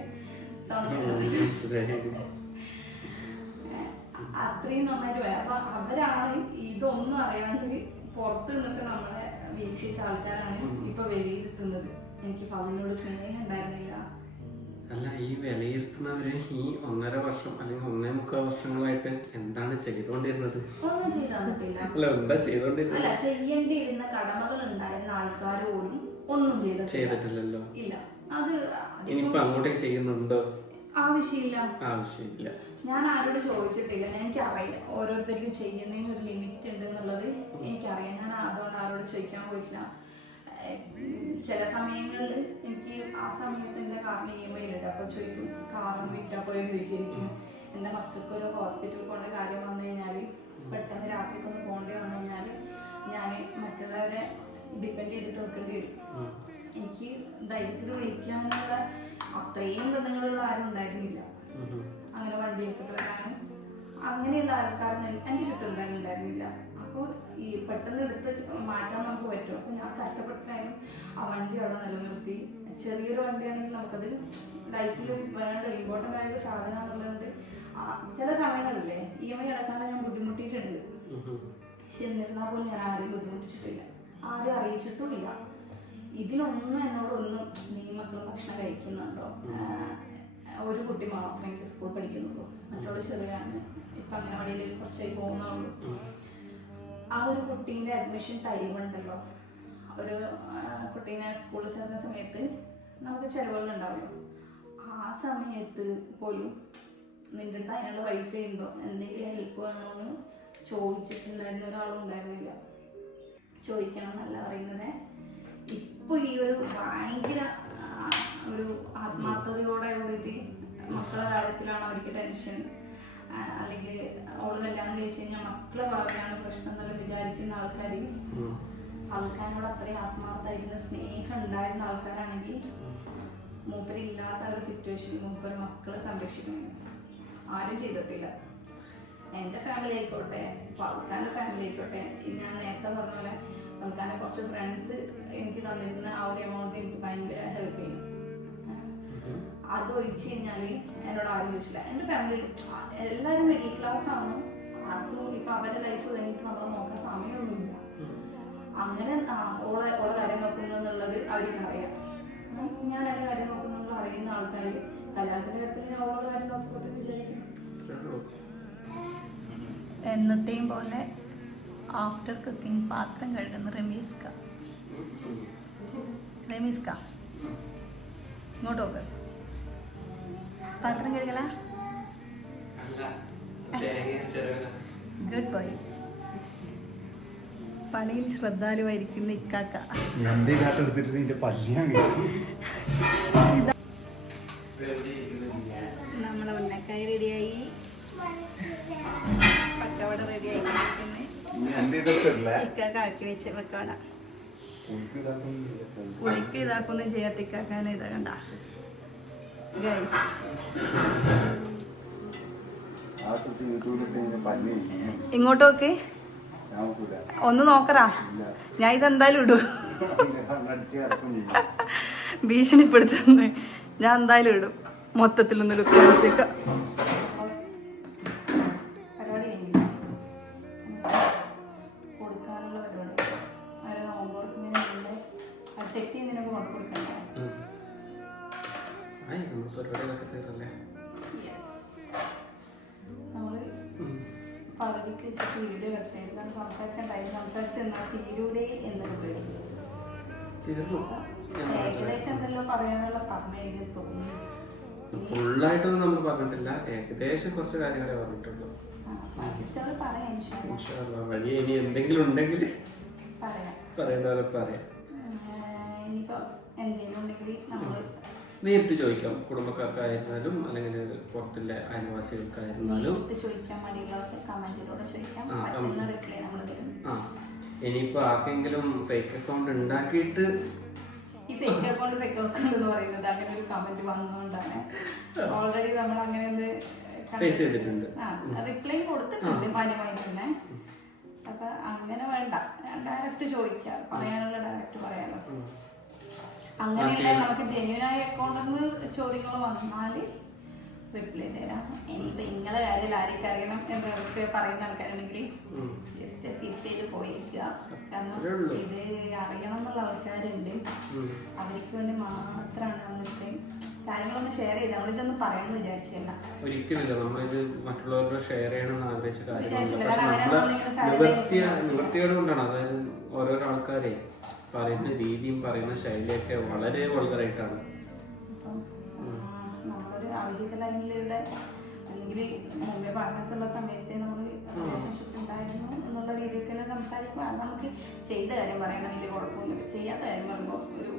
അത്രയും നന്നായിട്ട് വരാം. അപ്പൊ അവരാണ് ഇതൊന്നും അറിയാണ്ട് പുറത്ത് നിന്നിട്ട് നമ്മളെ വീക്ഷിച്ച ആൾക്കാരാണ് ഇപ്പൊ വിലയിരുത്തുന്നത്. എനിക്ക് ഫലിനോട് സ്നേഹം ഉണ്ടായിരുന്നില്ല. അല്ല, ഈ വിലയിരുത്തുന്നവര് ഈ 1.5 വർഷം അല്ലെങ്കിൽ 1.25 വർഷങ്ങളായിട്ട് എന്താണ് ചെയ്തോണ്ടിരുന്നത്? ഒന്നും ചെയ്തിട്ടില്ല. എന്താ ചെയ്തോണ്ടിരുന്നത്? അല്ല, ചെയ്യേണ്ടിയിരുന്ന കടമകൾ ഉണ്ടായിരുന്ന ആൾക്കാർ പോലും ഒന്നും ചെയ്തിട്ടില്ലല്ലോ. ഇല്ല. അത് ഇനിയിപ്പോ അങ്ങോട്ടേക്ക് ചെയ്യുന്നുണ്ടോ? ആവശ്യമില്ല. ഞാൻ ആരോട് ചോദിച്ചിട്ടില്ല. എനിക്കറിയില്ല ഓരോരുത്തർക്കും ചെയ്യുന്നതിന് ഒരു ലിമിറ്റ് ഉണ്ട് എന്നുള്ളത് എനിക്കറിയാം. ഞാൻ അതുകൊണ്ട് ആരോട് ചോദിക്കാൻ പോയിട്ടില്ല. ചില സമയങ്ങളിൽ എനിക്ക് ആ സമയത്ത് എൻ്റെ കാറിന് EMI ഉണ്ട്. അപ്പോൾ ചോദിക്കും, കാറും വിറ്റാൽ പോയി ചോദിക്കും. എൻ്റെ മക്കൾക്ക് ഒരു ഹോസ്പിറ്റലിൽ പോകേണ്ട കാര്യം വന്നു കഴിഞ്ഞാൽ, പെട്ടെന്ന് രാത്രിക്ക് ഒന്ന് പോകേണ്ടി വന്നു കഴിഞ്ഞാൽ ഞാൻ മറ്റുള്ളവരെ ഡിപ്പെൻഡ് ചെയ്തിട്ട് നിൽക്കേണ്ടി വരും. എനിക്ക് ധൈര്യത്തിൽ വിളിക്കാനുള്ള അത്രയും ബന്ധങ്ങളുള്ള ആരും ഉണ്ടായിരുന്നില്ല. അങ്ങനെ വണ്ടി എടുത്തിട്ട് വരാനും അങ്ങനെയുള്ള ആൾക്കാരൊന്നും എൻ്റെ ചുറ്റും എന്തായാലും ഉണ്ടായിരുന്നില്ല. അപ്പോൾ ഈ പെട്ടെന്ന് എടുത്ത് മാറ്റാൻ നമുക്ക് പറ്റും. അപ്പോൾ ഞാൻ കഷ്ടപ്പെട്ടായാലും ആ വണ്ടി അവിടെ നിലനിർത്തി. ചെറിയൊരു വണ്ടിയാണെങ്കിൽ നമുക്കത് ലൈഫിൽ വേണ്ട ഇമ്പോർട്ടൻ്റ് ആയൊരു സാധനം എന്നുള്ളതുകൊണ്ട് ചില സമയങ്ങളില്ലേ EMI അടക്കാതെ ഞാൻ ബുദ്ധിമുട്ടിയിട്ടുണ്ട്. പക്ഷെ എന്നിരുന്നാൽ പോലും ഞാൻ ആരെയും ബുദ്ധിമുട്ടിച്ചിട്ടില്ല, ആരെയും അറിയിച്ചിട്ടുമില്ല. ഇതിനൊന്നും എന്നോടൊന്നും നീ മക്കൾ ഭക്ഷണം കഴിക്കുന്നുണ്ടോ, ഒരു കുട്ടി മാത്രമേ എനിക്ക് സ്കൂൾ പഠിക്കുന്നുള്ളൂ, മറ്റുള്ള ചെറിയാണ്, ഇപ്പം അംഗനവാടിയിൽ കുറച്ചായി പോകുന്നുള്ളൂ. ആ ഒരു കുട്ടീൻ്റെ അഡ്മിഷൻ ടൈം ഉണ്ടല്ലോ, ഒരു കുട്ടീനെ സ്കൂളിൽ ചേർന്ന സമയത്ത് നമുക്ക് ചിലവുകളുണ്ടാവുമല്ലോ. ആ സമയത്ത് പോലും നിൻ്റെ അടുത്ത് അതിനുള്ള പൈസ ഉണ്ടോ, എന്തെങ്കിലും ഹെൽപ്പ് വേണമെന്ന് ചോദിച്ചിട്ടുണ്ടായിരുന്ന ഒരാളും ഉണ്ടായിരുന്നില്ല. ചോദിക്കണം എന്നല്ല പറയുന്നത്. ഇപ്പോൾ ഈ ഒരു ഭയങ്കര ഒരു ആത്മാർത്ഥതയോടെ കൂടിയിട്ട് മക്കളെ കാര്യത്തിലാണ് അവർക്ക് ടെൻഷൻ, അല്ലെങ്കിൽ അവള് കല്യാണം കഴിച്ച് കഴിഞ്ഞാൽ മക്കളെ ഭാഗത്താണ് പ്രശ്നം എന്നെല്ലാം വിചാരിക്കുന്ന ആൾക്കാർ ആൾക്കാരോട് അത്രയും ആത്മാർത്ഥമായിരുന്ന സ്നേഹം ഉണ്ടായിരുന്ന ആൾക്കാരാണെങ്കിൽ മൂപ്പരില്ലാത്ത ഒരു സിറ്റുവേഷനിൽ മൂപ്പർ മക്കളെ സംരക്ഷിക്കുന്നു ആരും ചെയ്തിട്ടില്ല. എൻ്റെ ഫാമിലി ആയിക്കോട്ടെ, ഫാൽക്കാൻ്റെ ഫാമിലി ആയിക്കോട്ടെ, ഞാൻ നേരത്തെ പറഞ്ഞ പോലെ ഫാൽക്കാനെ കുറച്ച് ഫ്രണ്ട്സ് എനിക്ക് തന്നിരുന്ന ആ ഒരു എമൗണ്ട് എനിക്ക് ഭയങ്കര ഹെൽപ്പ് ചെയ്യും. അത് ഒഴിച്ച് കഴിഞ്ഞാൽ എന്നോട് ആരും ചോദിച്ചില്ല. എൻ്റെ ഫാമിലി എല്ലാവരും മിഡിൽ ക്ലാസ് ആണ്. ആർക്കും ഇപ്പം അവരുടെ ലൈഫ് കഴിഞ്ഞിട്ട് നമ്മൾ നോക്കാൻ സമയമൊന്നുമില്ല. അങ്ങനെ ഓളെ കാര്യം നോക്കുന്നു എന്നുള്ളത് അവർക്ക് അറിയാം. ഞാൻ എല്ലാ കാര്യം നോക്കുന്നത് അറിയുന്ന ആൾക്കാർ കല്യാണത്തിൻ്റെ കാര്യത്തിൽ ഞാൻ ഓരോ കാര്യം നോക്കിക്കോട്ടെ വിചാരിക്കും. എന്നത്തെയും പോലെ ആഫ്റ്റർ കുക്കിംഗ് പാത്രം കഴുകുന്ന റമീസ്ക ഇങ്ങോട്ട് നോക്ക്. പാത്രം കഴുകല ഗുഡ് ബോയ്. പണിയിൽ ശ്രദ്ധാലുവായിരിക്കുന്ന ഇക്കാക്ക. നമ്മളെ ഉന്നക്കായ റെഡിയായി, പക്കവട റെഡിയായി. ഇക്കാക്ക ആക്കി വെച്ച് പക്കവട ഉളിക്ക് ഇതാക്കൊന്നും ചെയ്യാത്ത ഇക്കാക്കാനെ ഇതാ കണ്ട. ഇങ്ങോട്ട് നോക്ക്, ഒന്ന് നോക്കറാ. ഞാൻ ഇതെന്തായാലും ഇടൂ, ഭീഷണിപ്പെടുത്തുന്നു. ഞാൻ എന്തായാലും ഇടും. മൊത്തത്തിലൊന്ന് ലുക്ക് കാണിച്ചേക്ക. കൊടുക്കാനുള്ള പരിപാടി അവരെ നോമ്പോടുക്കുന്നതിന് സെറ്റ് ചെയ്യുന്നതിനൊക്കെ കൊണ്ട് കൊടുക്കണ്ടേ? നമ്മള് പകുതിക്ക് വെച്ചിട്ട് വീഡിയോ കട്ട് ചെയ്ത് സംസാരിക്കണ്ടായി. സംസാരിച്ച് എന്നാൽ തീരൂലേ എന്നൊരു പേടി. ഏകദേശം എന്തെല്ലോ പറയാനുള്ള പറഞ്ഞു തോന്നുന്നു. ഫുള്ളായിട്ടൊന്നും നമ്മൾ പറഞ്ഞിട്ടില്ല, ഏകദേശം കുറച്ച് കാര്യങ്ങളെ പറഞ്ഞിട്ടുള്ളൂ. വഴി ഇനി എന്തെങ്കിലും ഉണ്ടെങ്കിൽ പറയേണ്ടത് പറയാം. നേരിട്ട് ചോദിക്കാം, കുടുംബക്കാർക്കായിരുന്നാലും അല്ലെങ്കിൽ പുറത്തുള്ള അയൽവാസികൾക്കായിരുന്നാലും. ഇനിയിപ്പോ ആർക്കെങ്കിലും ഫേക്ക് അക്കൗണ്ട് ഉണ്ടാക്കിയിട്ട് ഈ ഫേക്ക് അക്കൗണ്ട് എന്ന് പറയുന്നത് അങ്ങനെ ഒരു കമന്റ് വന്നുകൊണ്ടാണ് ഓൾറെഡി നമ്മൾ അങ്ങനെ ഫേസ് ചെയ്തിട്ടുണ്ട്, റിപ്ലൈ കൊടുത്തിട്ടുണ്ട് മാന്യമായി തന്നെ. അപ്പൊ അങ്ങനെ വേണ്ട, ഡയറക്റ്റ് ചോദിക്കാം, പറയാനുള്ള ഡയറക്റ്റ് പറയാലോ. അങ്ങനെയുള്ള നമുക്ക് ജെന്യൂനായ അക്കൗണ്ടിൽ ചോദ്യങ്ങൾ വന്നാൽ റിപ്ലൈ തരാം. ഇനിയിപ്പോ നിങ്ങളെ കാര്യം ആർക്കും അറിയണം എന്നൊക്കെ പറയുന്ന ആൾക്കാരുണ്ടെങ്കിൽ ജസ്റ്റ് സ്കിപ്പ് ചെയ്ത് പോയിരിക്കുക. കാരണം ഇത് അറിയണം എന്നുള്ള ആൾക്കാരുണ്ട്, അവർക്ക് വേണ്ടി മാത്രമാണ് നമ്മളിത്രയും കാര്യങ്ങളൊന്ന് ഷെയർ ചെയ്ത് നമ്മളിതൊന്നും പറയണമെന്ന് വിചാരിച്ചില്ല. ഒരിക്കലില്ല, നമ്മളിത് മറ്റുള്ളവരോട് ഷെയർ ചെയ്യണമെന്ന് ആഗ്രഹിച്ച നിവൃത്തിയോട് കൊണ്ടാണ്. അതായത് ഓരോരോ ആൾക്കാരെ പറയുന്ന രീതിയും പറയുന്ന ശൈലിയൊക്കെ വളരെ വൾഗറായിട്ടാണ്. നമ്മളൊരു അവിഹിത ലൈനിലൂടെ അല്ലെങ്കിൽ മുമ്പേ പാർട്ട്നേഴ്സ് ഉള്ള സമയത്ത് നമ്മൾ റിലേഷൻഷിപ്പ് ഉണ്ടായിരുന്നു എന്നുള്ള രീതിക്കൊക്കെ സംസാരിക്കുമ്പോൾ അത് നമുക്ക് ചെയ്ത കാര്യം പറയണം, വലിയ കുഴപ്പമില്ല. ചെയ്യാത്ത കാര്യം പറയുമ്പോൾ ഒരു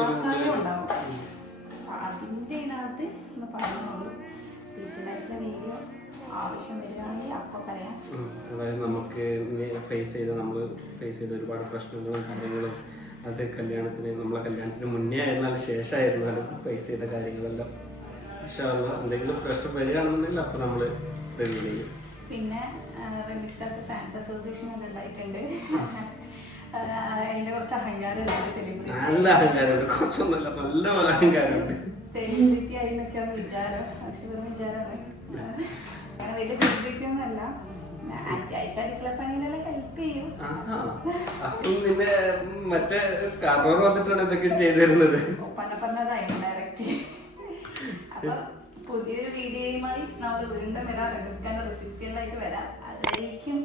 ആൾക്കാരും ഉണ്ടാവും. അതിൻ്റെ ഇതിനകത്ത് ഒന്ന് പറയുന്നുള്ളൂ. ഡീറ്റെയിലായിട്ടുള്ള വീഡിയോ ആവശ്യം വരികയാണെങ്കിൽ അപ്പോൾ പറയാം. അതായത് നമുക്ക് ഫേസ് ചെയ്ത ഒരുപാട് പ്രശ്നങ്ങളും കാര്യങ്ങളും, അത് നമ്മളെ കല്യാണത്തിന് മുന്നേ ആയിരുന്നാലും ശേഷമായിരുന്നാലും ഫേസ് ചെയ്ത കാര്യങ്ങളെല്ലാം എന്തെങ്കിലും പ്രശ്നം വരികയാണെന്നുണ്ടെങ്കിൽ അപ്പോൾ നമ്മൾ റിവീൽ ചെയ്യും. പിന്നെ റമീസ്കാർക്ക് ഫാൻസ് അസോസിയേഷൻ ഒക്കെ ഉണ്ടായിട്ടുണ്ട്. അതിന്റെ കുറച്ച് അഹങ്കാരമുണ്ട്, നല്ല അഹങ്കാരമുണ്ട്, കുറച്ചൊന്നുമല്ല, നല്ല അഹങ്കാരമുണ്ട്. സെലിബ്രിറ്റി ആയി എന്നൊക്കെയാണ് വിചാരം, പക്ഷെ വെറും വിചാരമാണ്. അങ്ങനെ വലിയ സെലിബ്രിറ്റി ഒന്നും അല്ല, അത്യാവശ്യം അടുക്കള പണികളെല്ലാം ഹെൽപ്പ് ചെയ്യും. അപ്പം പിന്നെ മറ്റേ കാർണർ വന്നിട്ടാണ് ഇതൊക്കെ ചെയ്തിരുന്നത്. പറഞ്ഞതായിരുന്നു ഡയറക്റ്റ്. അപ്പൊ പുതിയൊരു വീഡിയോയുമായി നമ്മൾ വീണ്ടും വരാം. റമീസ്കാന്റെ റെസിപ്പികളിലേക്ക് വരാം. അതിലേക്കും